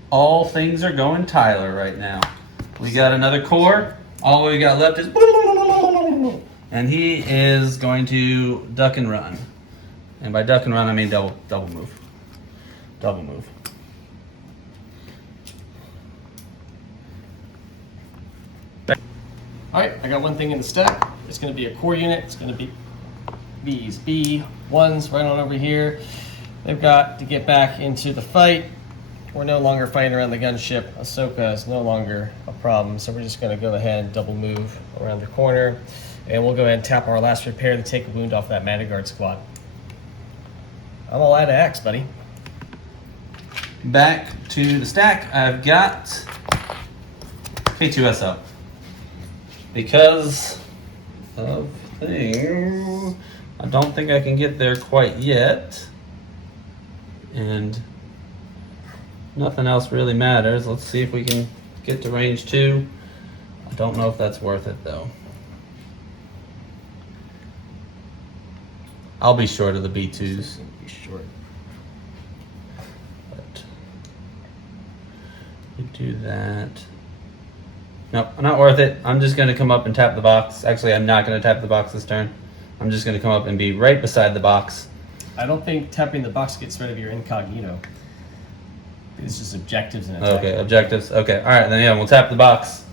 All things are going Tyler right now. We got another core. All we got left is... And he is going to duck and run. And by duck and run, I mean double move. Double move. All right, I got 1 thing in the stack. It's going to be a core unit. It's going to be these B1s right on over here. They've got to get back into the fight. We're no longer fighting around the gunship. Ahsoka is no longer a problem, so we're just going to go ahead and double move around the corner. And we'll go ahead and tap our last repair to take a wound off that Managard squad. I'm all out of X, buddy. Back to the stack. I've got K2SO. Because of things, I don't think I can get there quite yet. And nothing else really matters. Let's see if we can get to range 2. I don't know if that's worth it though. I'll be short of the B2s. Be short. But we do that. Nope, not worth it. I'm just going to come up and tap the box. Actually, I'm not going to tap the box this turn. I'm just going to come up and be right beside the box. I don't think tapping the box gets rid of your incognito. It's just objectives and attack. Okay, objectives. Okay, all right, then yeah, we'll tap the box.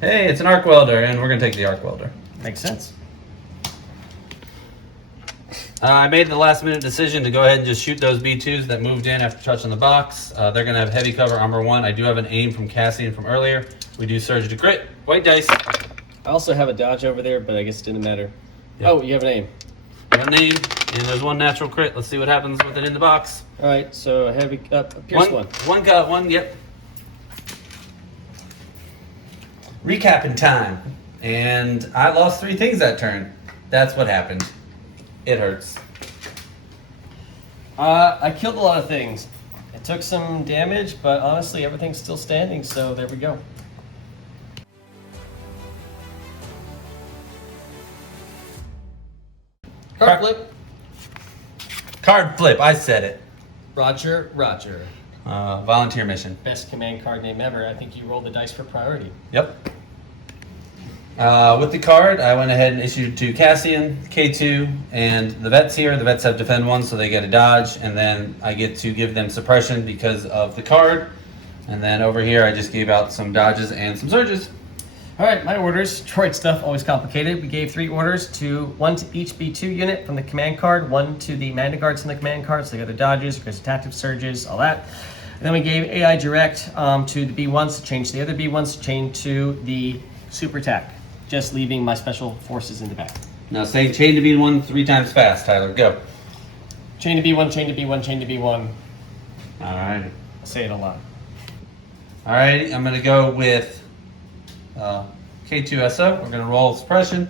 Hey, it's an arc welder, and we're going to take the arc welder. Makes sense. I made the last minute decision to go ahead and just shoot those B2s that moved in after touching the box. They're going to have heavy cover armor 1. I do have an aim from Cassian from earlier. We do surge to crit. White dice. I also have a dodge over there, but I guess it didn't matter. Yep. Oh, you have an aim. Got an aim, and there's 1 natural crit. Let's see what happens with it in the box. All right, so a heavy pierce one. One got one, yep. Recapping time. And I lost 3 things that turn. That's what happened. It hurts. I killed a lot of things. It took some damage, but honestly, everything's still standing, so there we go. Card flip. Card flip, I said it. Roger, Roger. Volunteer mission. Best command card name ever. I think you rolled the dice for priority. Yep. With the card, I went ahead and issued to Cassian, K2, and the vets here. The vets have defend 1, so they get a dodge, and then I get to give them suppression because of the card. And then over here, I just gave out some dodges and some surges. All right, my orders. Droid stuff, always complicated. We gave 3 orders to 1 to each B2 unit from the command card, 1 to the Mandaguards from the command card, so they got their dodges, aggressive tactics, surges, all that. And then we gave AI direct to the B1s to change the other B1s to change to the super attack, just leaving my special forces in the back. Now say chain to B1 3 times fast, Tyler. Go. Chain to B1, chain to B1, chain to B1. All right. I say it a lot. All right, I'm going to go with K2SO. We're going to roll suppression.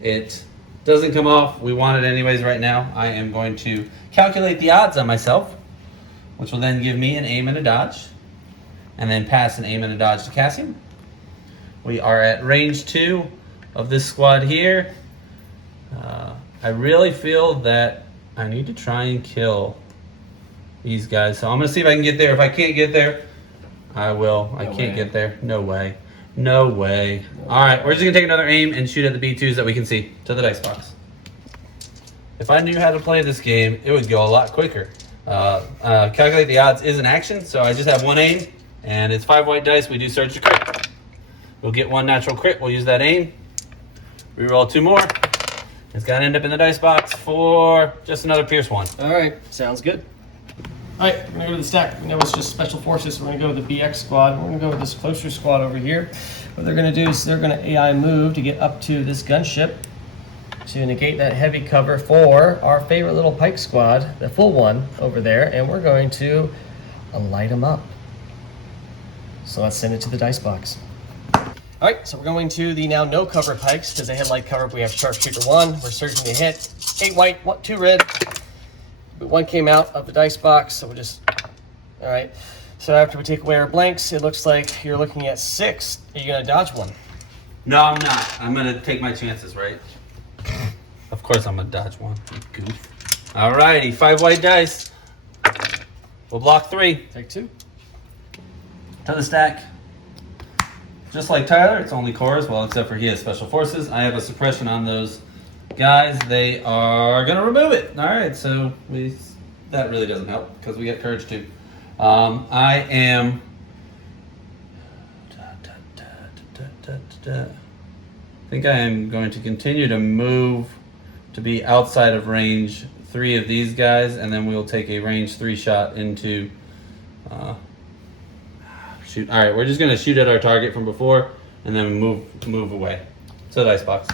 It doesn't come off. We want it anyways right now. I am going to calculate the odds on myself, which will then give me an aim and a dodge, and then pass an aim and a dodge to Cassian. We are at range 2 of this squad here. I really feel that I need to try and kill these guys. So I'm going to see if I can get there. If I can't get there, I will. I can't get there. No way. No way. All right, we're just going to take another aim and shoot at the B2s that we can see to the dice box. If I knew how to play this game, it would go a lot quicker. Calculate the odds is an action, so I just have 1 aim, and it's 5 white dice. We do surge to crit. We'll get 1 natural crit. We'll use that aim. Reroll 2 more. It's got to end up in the dice box for just another pierce 1. All right, sounds good. All right, we're going to go to the stack. We know it's just special forces. We're going to go with the BX squad. We're going to go with this closer squad over here. What they're going to do is they're going to AI move to get up to this gunship to negate that heavy cover for our favorite little pike squad, the full one over there, and we're going to light them up. So let's send it to the dice box. All right, so we're going to the now no cover pikes because they had light cover. We have sharpshooter 1. We're surging to hit. 8 white, 2 red. But 1 came out of the dice box, so we're just, all right. So after we take away our blanks, it looks like you're looking at 6. Are you gonna dodge 1? No, I'm not. I'm going to take my chances, right? Of course I'm going to dodge 1. You goof. All righty, 5 white dice. We'll block 3. Take 2. To the stack. Just like Tyler, it's only cores, well, except for he has special forces. I have a suppression on those guys. They are going to remove it. All right, so that really doesn't help because we get courage too. I am... I think I am going to continue to move to be outside of range 3 of these guys, and then we'll take a range 3 shot into... shoot. All right, we're just going to shoot at our target from before. and then move away to the dice box.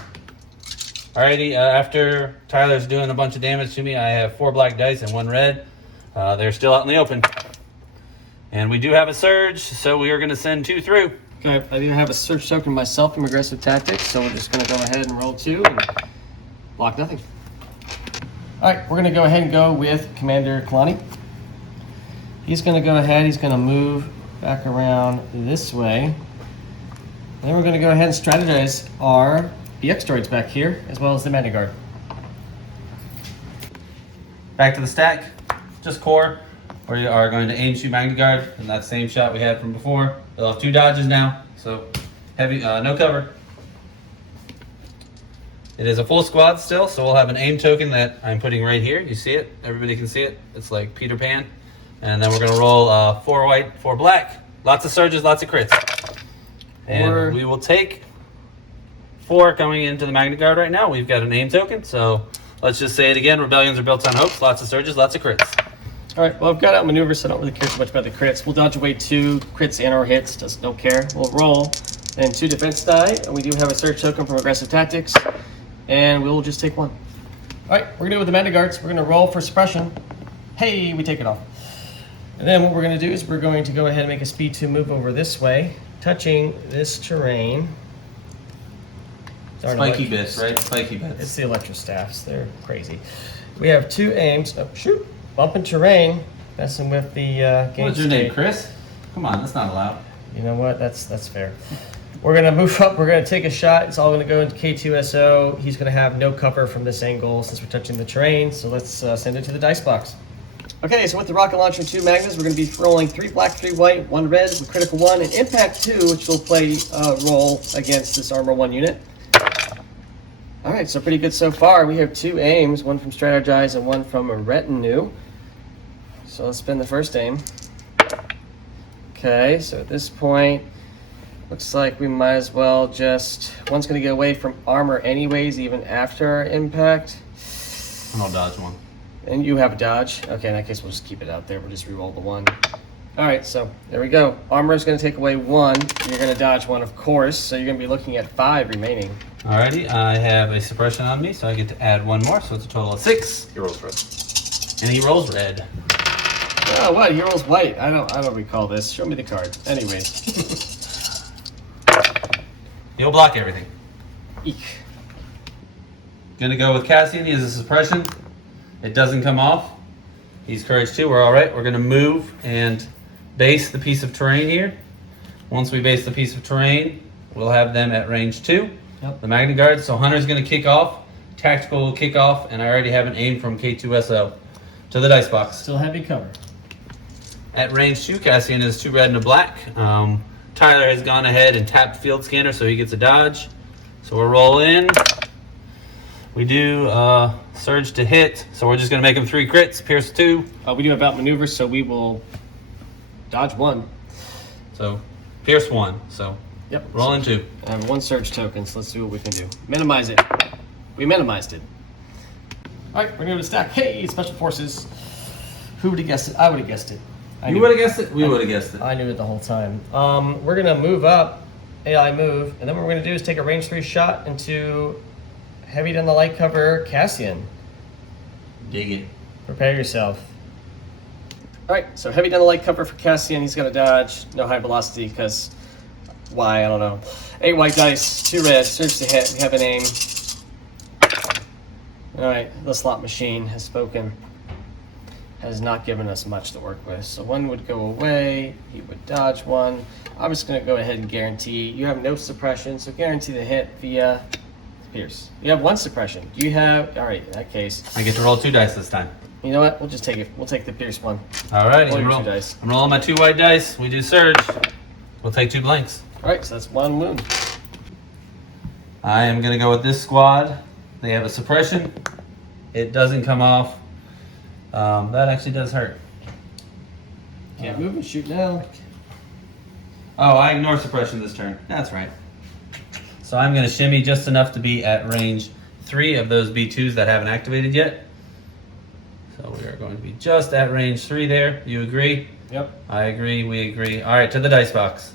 Alrighty, after Tyler's doing a bunch of damage to me, I have 4 black dice and 1 red. They're still out in the open. And we do have a surge, so we are going to send 2 through. Okay, I do have a search token myself from Aggressive Tactics, so we're just going to go ahead and roll 2 and block nothing. All right, we're going to go ahead and go with Commander Kalani. He's going to go ahead, he's going to move back around this way. Then we're going to go ahead and strategize our BX droids back here, as well as the Manda Guard. Back to the stack, just core. We are going to aim shoot Magna Guard in that same shot we had from before. They'll have 2 dodges now, so heavy, no cover. It is a full squad still, so we'll have an aim token that I'm putting right here. You see it? Everybody can see it. It's like Peter Pan. And then we're going to roll 4 white, 4 black. Lots of surges, lots of crits. And we will take 4 coming into the Magna Guard right now. We've got an aim token, so let's just say it again. Rebellions are built on hopes. Lots of surges, lots of crits. All right, well, I've got outmaneuver, so I don't really care too much about the crits. We'll dodge away 2 crits and or hits, just don't care. We'll roll, and 2 defense die, and we do have a search token from Aggressive Tactics, and we'll just take 1. All right, we're gonna do it with the Manda Guards. We're gonna roll for suppression. Hey, we take it off. And then what we're gonna do is we're going to go ahead and make a speed 2 move over this way, touching this terrain. Spiky bits, right? Spiky bits. It's the Electro Staffs, they're crazy. We have 2 aims, oh shoot. Bumping terrain, messing with the game. What's your name, Chris? Come on, that's not allowed. You know what? That's fair. We're gonna move up. We're gonna take a shot. It's all gonna go into K2SO. He's gonna have no cover from this angle since we're touching the terrain. So let's send it to the dice box. Okay, so with the rocket launcher 2 magnets, we're gonna be rolling 3 black, 3 white, 1 red, with critical 1, and impact 2, which will play roll against this armor 1 unit. All right, so pretty good so far. We have 2 aims, 1 from Strategize and 1 from a Retinue. So let's spin the first aim. Okay, so at this point, looks like we might as well just, one's gonna get away from armor anyways, even after our impact. And I'll dodge 1. And you have a dodge. Okay, in that case, we'll just keep it out there. We'll just re-roll the 1. All right, so there we go. Armor is gonna take away 1. You're gonna dodge 1, of course. So you're gonna be looking at 5 remaining. Alrighty, I have a suppression on me, so I get to add 1 more, so it's a total of 6. He rolls red. And he rolls red. Oh, what? He rolls white. I don't recall this. Show me the card. Anyways. He'll block everything. Eek. Gonna go with Cassian. He has a suppression. It doesn't come off. He's courage 2. We're all right. We're gonna move and base the piece of terrain here. Once we base the piece of terrain, we'll have them at range 2. Yep. The Magna Guard. So Hunter's gonna kick off. Tactical will kick off, and I already have an aim from K2SO to the dice box. Still heavy cover. At range 2, Cassian is 2 red and a black. Tyler has gone ahead and tapped field scanner, so he gets a dodge. So we'll roll in. We do surge to hit, so we're just going to make him 3 crits, pierce 2. We do have outmaneuver, so we will dodge 1. So pierce 1. So Yep. roll in 2. I have 1 surge token, so let's see what we can do. Minimize it. We minimized it. All right, we're going to stack. Hey, Special Forces. Who would have guessed it? I would have guessed it. You would have guessed it? We would have guessed it. I knew it the whole time. We're going to move up, AI move, and then what we're going to do is take a range 3 shot into heavy down the light cover Cassian. Dig it. Prepare yourself. All right, so heavy down the light cover for Cassian. He's going to dodge. No high velocity because why? I don't know. 8 white dice, 2 red, surge to hit. We have an aim. All right, the slot machine has spoken. Has not given us much to work with. So 1 would go away, he would dodge 1. I'm just gonna go ahead and guarantee. You have no suppression, so guarantee the hit via pierce. You have 1 suppression. Do you have, all right, in that case. I get to roll 2 dice this time. You know what, we'll just take it. We'll take the pierce 1. Alrighty, Roll your 2 dice. I'm rolling my 2 white dice. We do surge. We'll take 2 blanks. All right, so that's 1 wound. I am gonna go with this squad. They have a suppression. It doesn't come off. That actually does hurt. Can't move and shoot now. Oh, I ignore suppression this turn. That's right. So I'm going to shimmy just enough to be at range 3 of those B2s that haven't activated yet. So we are going to be just at range 3 there. You agree? Yep. I agree. We agree. All right, to the dice box.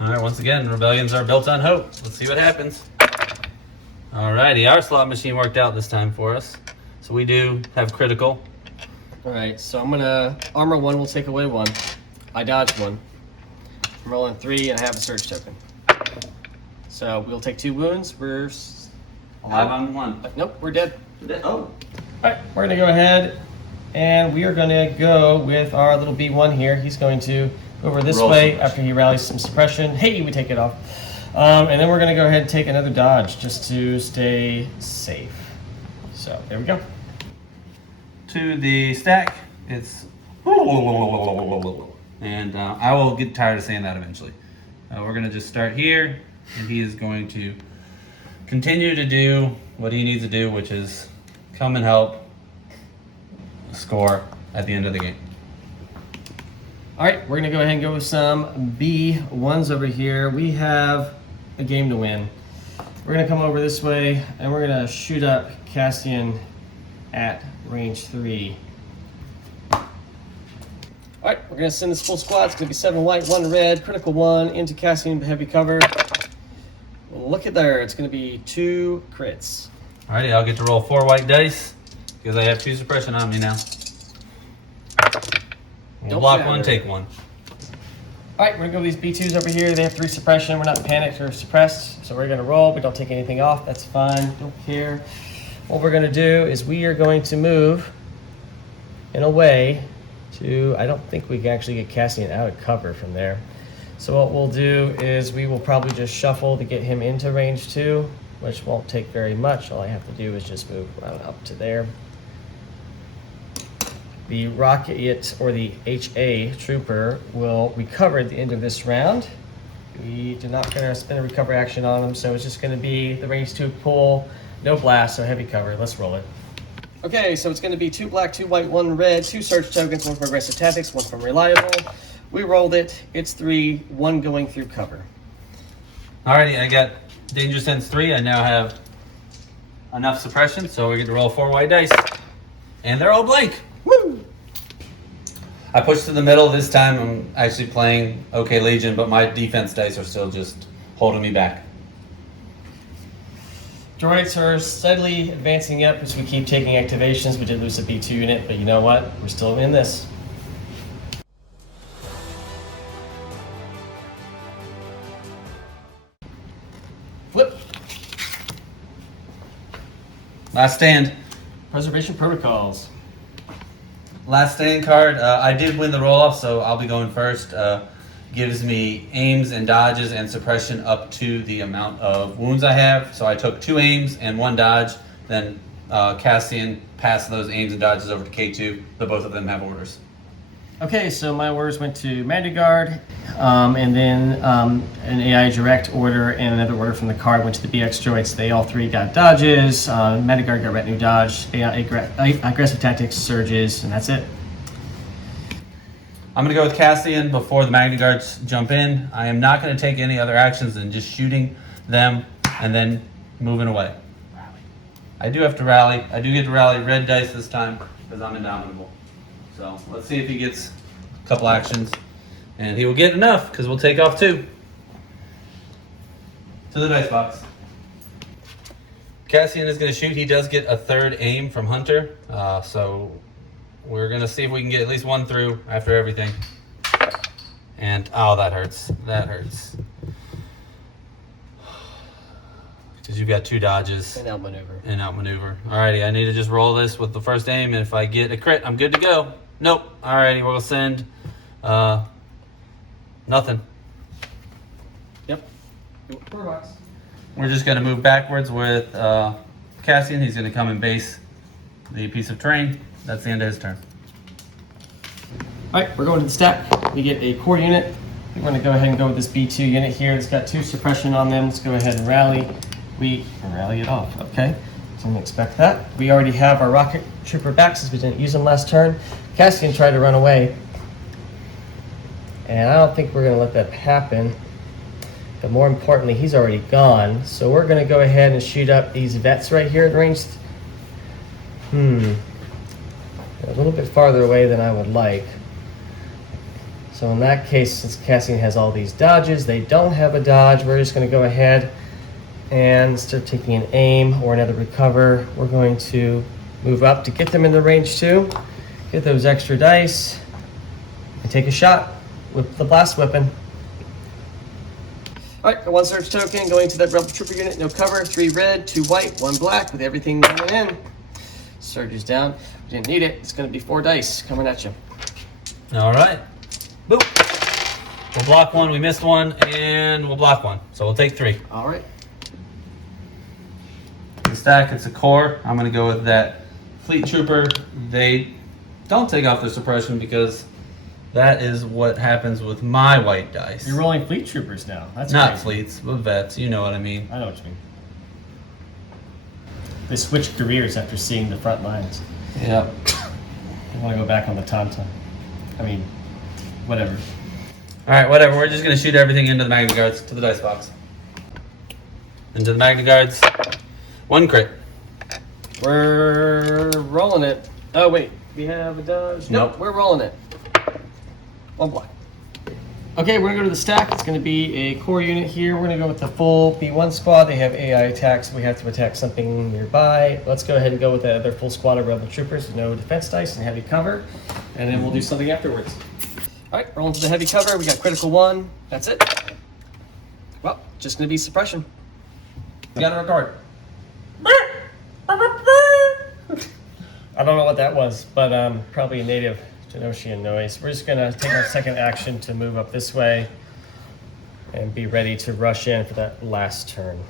All right, once again, rebellions are built on hope. Let's see what happens. Alrighty, our slot machine worked out this time for us. So we do have critical. All right, so I'm gonna armor 1 will take away 1. I dodged 1. I'm rolling 3 and I have a surge token. So we'll take 2 wounds. We're Alive on 1. nope, we're dead. Oh. All right, we're gonna go ahead and we are gonna go with our little B1 here. He's going to go over this Roll way suppression. after he rallies some suppression. Hey, we take it off. And then we're gonna go ahead and take another dodge just to stay safe. So there we go. To the stack, it's and I will get tired of saying that eventually. We're gonna just start here, and he is going to continue to do what he needs to do, which is come and help score at the end of the game. All right, we're gonna go ahead and go with some B1s over here. We have a game to win. We're gonna come over this way and we're gonna shoot up Cassian at range 3. All right, we're gonna send this full squad. It's gonna be 7 white, 1 red, critical 1 into Cassian heavy cover. Look at there, it's gonna be 2 crits. Alrighty, I'll get to roll 4 white dice because I have 2 suppression on me now. We'll Don't block matter. 1, take 1. All right, we're gonna go with these B2s over here. They have 3 suppression. We're not panicked or suppressed, so we're gonna roll. We don't take anything off. That's fine. Don't care. What we're gonna do is we are going to move in a way to. I don't think we can actually get Cassian out of cover from there. So what we'll do is we will probably just shuffle to get him into range 2, which won't take very much. All I have to do is just move around up to there. The rocket or the HA trooper will recover at the end of this round. We do not get our spin a recover action on him, so it's just going to be the range 2 pull, no blast, so heavy cover. Let's roll it. Okay, so it's going to be 2 black, 2 white, 1 red, 2 surge tokens, 1 from aggressive tactics, 1 from reliable. We rolled it. It's 3, 1 going through cover. Alrighty, I got Danger Sense 3. I now have enough suppression, so we get to roll 4 white dice. And they're all blank. Woo! I pushed to the middle. This time I'm actually playing OK Legion, but my defense dice are still just holding me back. Droids are steadily advancing up as we keep taking activations. We did lose a B2 unit, but you know what? We're still in this. Flip. Last stand. Preservation protocols. Last stand card. I did win the roll-off, so I'll be going first. Gives me aims and dodges and suppression up to the amount of wounds I have. So I took 2 aims and 1 dodge. Then Cassian passed those aims and dodges over to K2. The both of them have orders. Okay, so my orders went to Mandigard, and then an AI direct order and another order from the card went to the BX droids. They all 3 got dodges. Mandigard got retinue dodge, AI aggressive tactics, surges, and that's it. I'm going to go with Cassian before the Magna Guards jump in. I am not going to take any other actions than just shooting them and then moving away. I do have to rally. I do get to rally red dice this time because I'm indomitable. So let's see if he gets a couple actions. And he will get enough because we'll take off 2. To the dice box. Cassian is going to shoot. He does get a 3rd aim from Hunter. So we're going to see if we can get at least 1 through after everything. And, oh, that hurts. That hurts. Because you've got 2 dodges. And outmaneuver. And outmaneuver. Alrighty, I need to just roll this with the first aim, and if I get a crit, I'm good to go. Nope. Alrighty, we'll send nothing. Yep. We're just going to move backwards with Cassian. He's going to come and base the piece of terrain. That's the end of his turn. All right, we're going to the stack. We get a core unit. We're going to go ahead and go with this B2 unit here. It's got 2 suppression on them. Let's go ahead and rally. We can rally it off, okay? Didn't expect that. We already have our rocket trooper back since we didn't use him last turn. Cassian tried to run away. And I don't think we're going to let that happen. But more importantly, he's already gone. So we're going to go ahead and shoot up these vets right here at range. A little bit farther away than I would like. So in that case, since Cassian has all these dodges, they don't have a dodge. We're just going to go ahead and instead of taking an aim or another recover, we're going to move up to get them in the range too. Get those extra dice and take a shot with the blast weapon. All right, got 1 surge token going to that rebel trooper unit. No cover. 3 red, 2 white, 1 black with everything going in. Surges down. We didn't need it. It's going to be 4 dice coming at you. All right. Boop. We'll block 1. We missed 1, and we'll block 1. So we'll take 3. All right. The stack, it's a core. I'm going to go with that fleet trooper. They don't take off their suppression because that is what happens with my white dice. You're rolling fleet troopers now. That's not crazy. fleets, but vets. You know what I mean. I know what you mean. They switched careers after seeing the front lines. Yep. They want to go back on the Tauntaun. I mean, whatever. All right, whatever. We're just going to shoot everything into the Magna Guards, to the dice box. Into the Magna Guards. 1 crit. We're rolling it. Oh, wait. We have a dodge. Nope. We're rolling it. 1 block. Okay, we're going to go to the stack. It's going to be a core unit here. We're going to go with the full B1 squad. They have AI attacks. We have to attack something nearby. Let's go ahead and go with the other full squad of rebel troopers with no defense dice and heavy cover. And then we'll do something afterwards. All right, rolling to the heavy cover. We got critical 1. That's it. Well, just going to be suppression. You got to regard. I don't know what that was, but probably a native Genoshian noise. We're just gonna take our second action to move up this way and be ready to rush in for that last turn.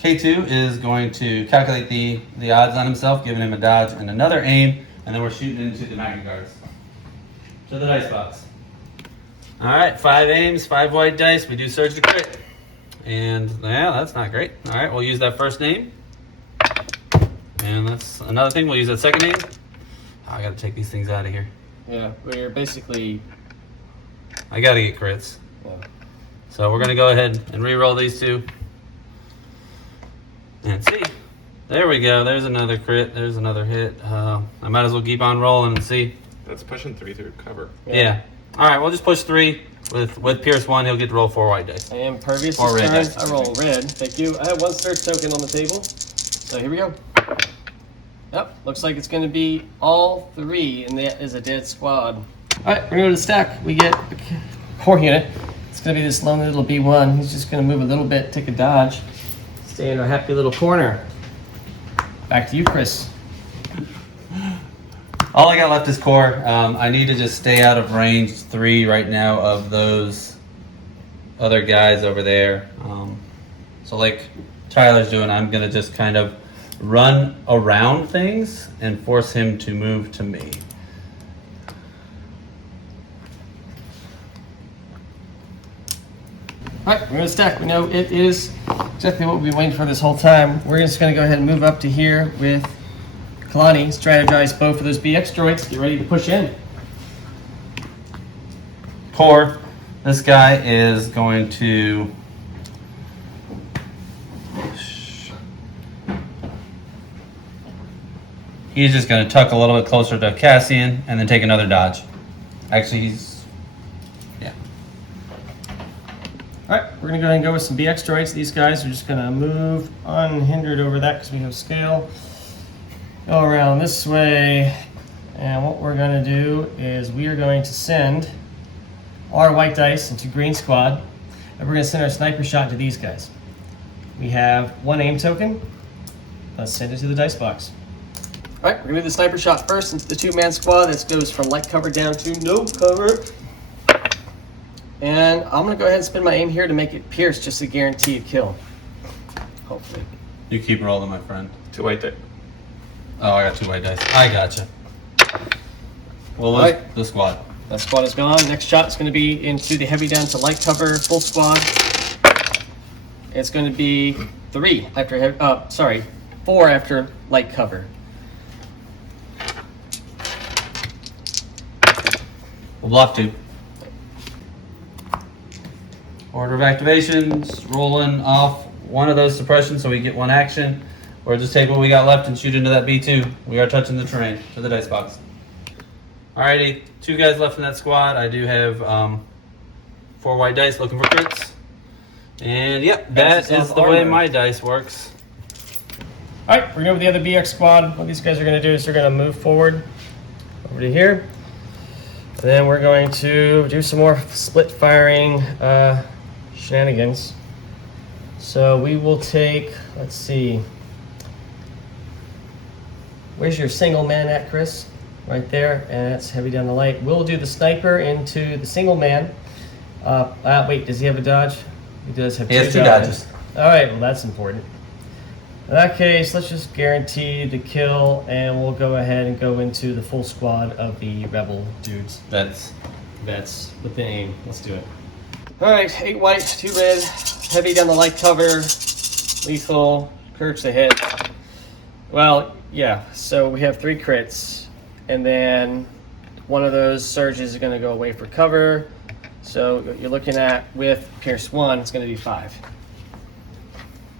K2 is going to calculate the odds on himself, giving him a dodge and another aim, and then we're shooting into the Magna Guards. To the dice box. All right, 5 aims, 5 white dice. We do surge to crit. And yeah, that's not great. All right, we'll use that first aim. And that's another thing. We'll use that second aim. Oh, I got to take these things out of here. Yeah, we're basically... I got to get crits. Yeah. So we're going to go ahead and re-roll these 2. And see. There we go. There's another crit. There's another hit. I might as well keep on rolling and see. That's pushing 3 through cover. Yeah. All right, we'll just push 3. With Pierce 1, he'll get to roll 4 white dice. I am pervious Or this red turn. dice. I roll red. Thank you. I have 1 surge token on the table. So here we go. Yep, looks like it's going to be all 3, and that is a dead squad. All right, we're going to go to the stack. We get a core unit. It's going to be this lonely little B1. He's just going to move a little bit, take a dodge, stay in our happy little corner. Back to you, Chris. All I got left is core. I need to just stay out of range 3 right now of those other guys over there. So like Tyler's doing, I'm going to just kind of run around things and force him to move to me. All right, we're going to stack. We know it is exactly what we've been waiting for this whole time. We're just going to go ahead and move up to here with Kalani, strategize both of those BX droids. Get ready to push in. Core, this guy is going to... He's just going to tuck a little bit closer to Cassian and then take another dodge. Actually, he's... Yeah. All right, we're going to go ahead and go with some BX droids. These guys are just going to move unhindered over that because we have scale. Go around this way. And what we're going to do is we are going to send our white dice into green squad. And we're going to send our sniper shot to these guys. We have 1 aim token. Let's send it to the dice box. All right, we're going to do the sniper shot first into the 2-man squad. This goes from light cover down to no cover. And I'm going to go ahead and spin my aim here to make it pierce, just to guarantee a kill. Hopefully. You keep rolling, my friend. 2 white dice. Oh, I got 2 white dice. I gotcha. Well, All right. the squad. That squad is gone. Next shot is going to be into the heavy down to light cover, full squad. It's going to be 3 after 4 after light cover. We'll block 2. Order of activations, rolling off one of those suppressions so we get 1 action, or just take what we got left and shoot into that B2. We are touching the terrain to the dice box. Alrighty, 2 guys left in that squad. I do have 4 white dice looking for crits. And yep, that is the way my dice works. All right, we're going with the other BX squad. What these guys are going to do is they're going to move forward over to here. And then we're going to do some more split firing shenanigans. So we will take, let's see. Where's your single man at, Chris? Right there, and that's heavy down the light. We'll do the sniper into the single man. Wait, does he have a dodge? He does have He has 2 dodges. All right, well that's important. In that case, let's just guarantee the kill, and we'll go ahead and go into the full squad of the rebel dudes. That's with the aim. Let's do it. All right, 8 white, 2 red, heavy down the light cover, lethal, curves the hit. Well, yeah. So we have 3 crits, and then one of those surges is going to go away for cover. So you're looking at, with Pierce 1, it's going to be 5.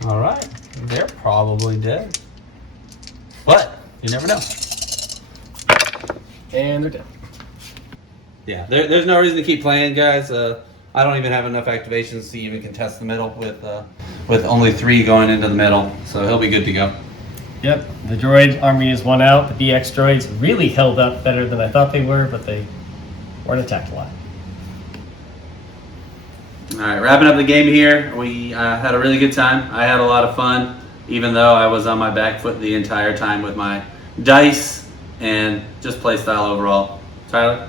all right. They're probably dead, but you never know. And they're dead. Yeah, there's no reason to keep playing, guys. I don't even have enough activations to even contest the middle with only 3 going into the middle, so he'll be good to go. Yep, the droid army is 1 out. The BX droids really held up better than I thought they were, but they weren't attacked a lot. All right, wrapping up the game here. We had a really good time. I had a lot of fun, even though I was on my back foot the entire time with my dice and just play style overall. Tyler?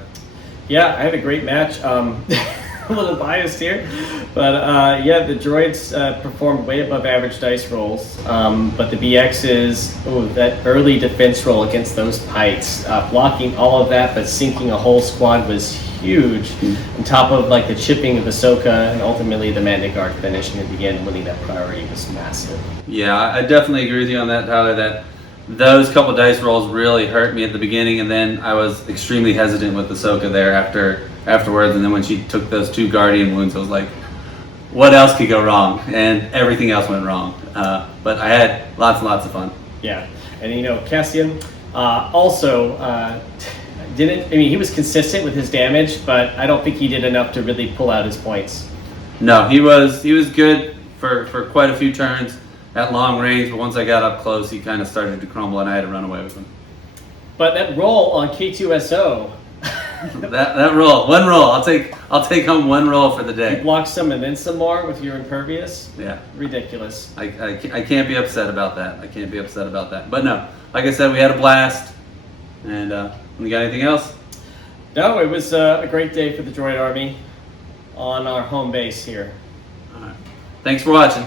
Yeah, I had a great match. A little biased here, but yeah, the droids performed way above average dice rolls, but the BXs, that early defense roll against those pikes, blocking all of that but sinking a whole squad was huge. On top of like the chipping of Ahsoka and ultimately the Mandalore finishing at the end, winning that priority was massive. Yeah, I definitely agree with you on that, Tyler, that those couple dice rolls really hurt me at the beginning, and then I was extremely hesitant with Ahsoka there afterwards, and then when she took those 2 Guardian wounds, I was like, what else could go wrong? And everything else went wrong. But I had lots and lots of fun. Yeah, and you know, Cassian also he was consistent with his damage, but I don't think he did enough to really pull out his points. No, he was good for quite a few turns at long range, but once I got up close, he kind of started to crumble, and I had to run away with him. But that roll on K2SO, that roll, 1 roll, I'll take home 1 roll for the you day. block some and then some more with your impervious. Yeah, Ridiculous. I can't be upset about that. But no, like I said, we had a blast. And we got anything else? No, it was a great day for the droid army on our home base here. All right. Thanks for watching.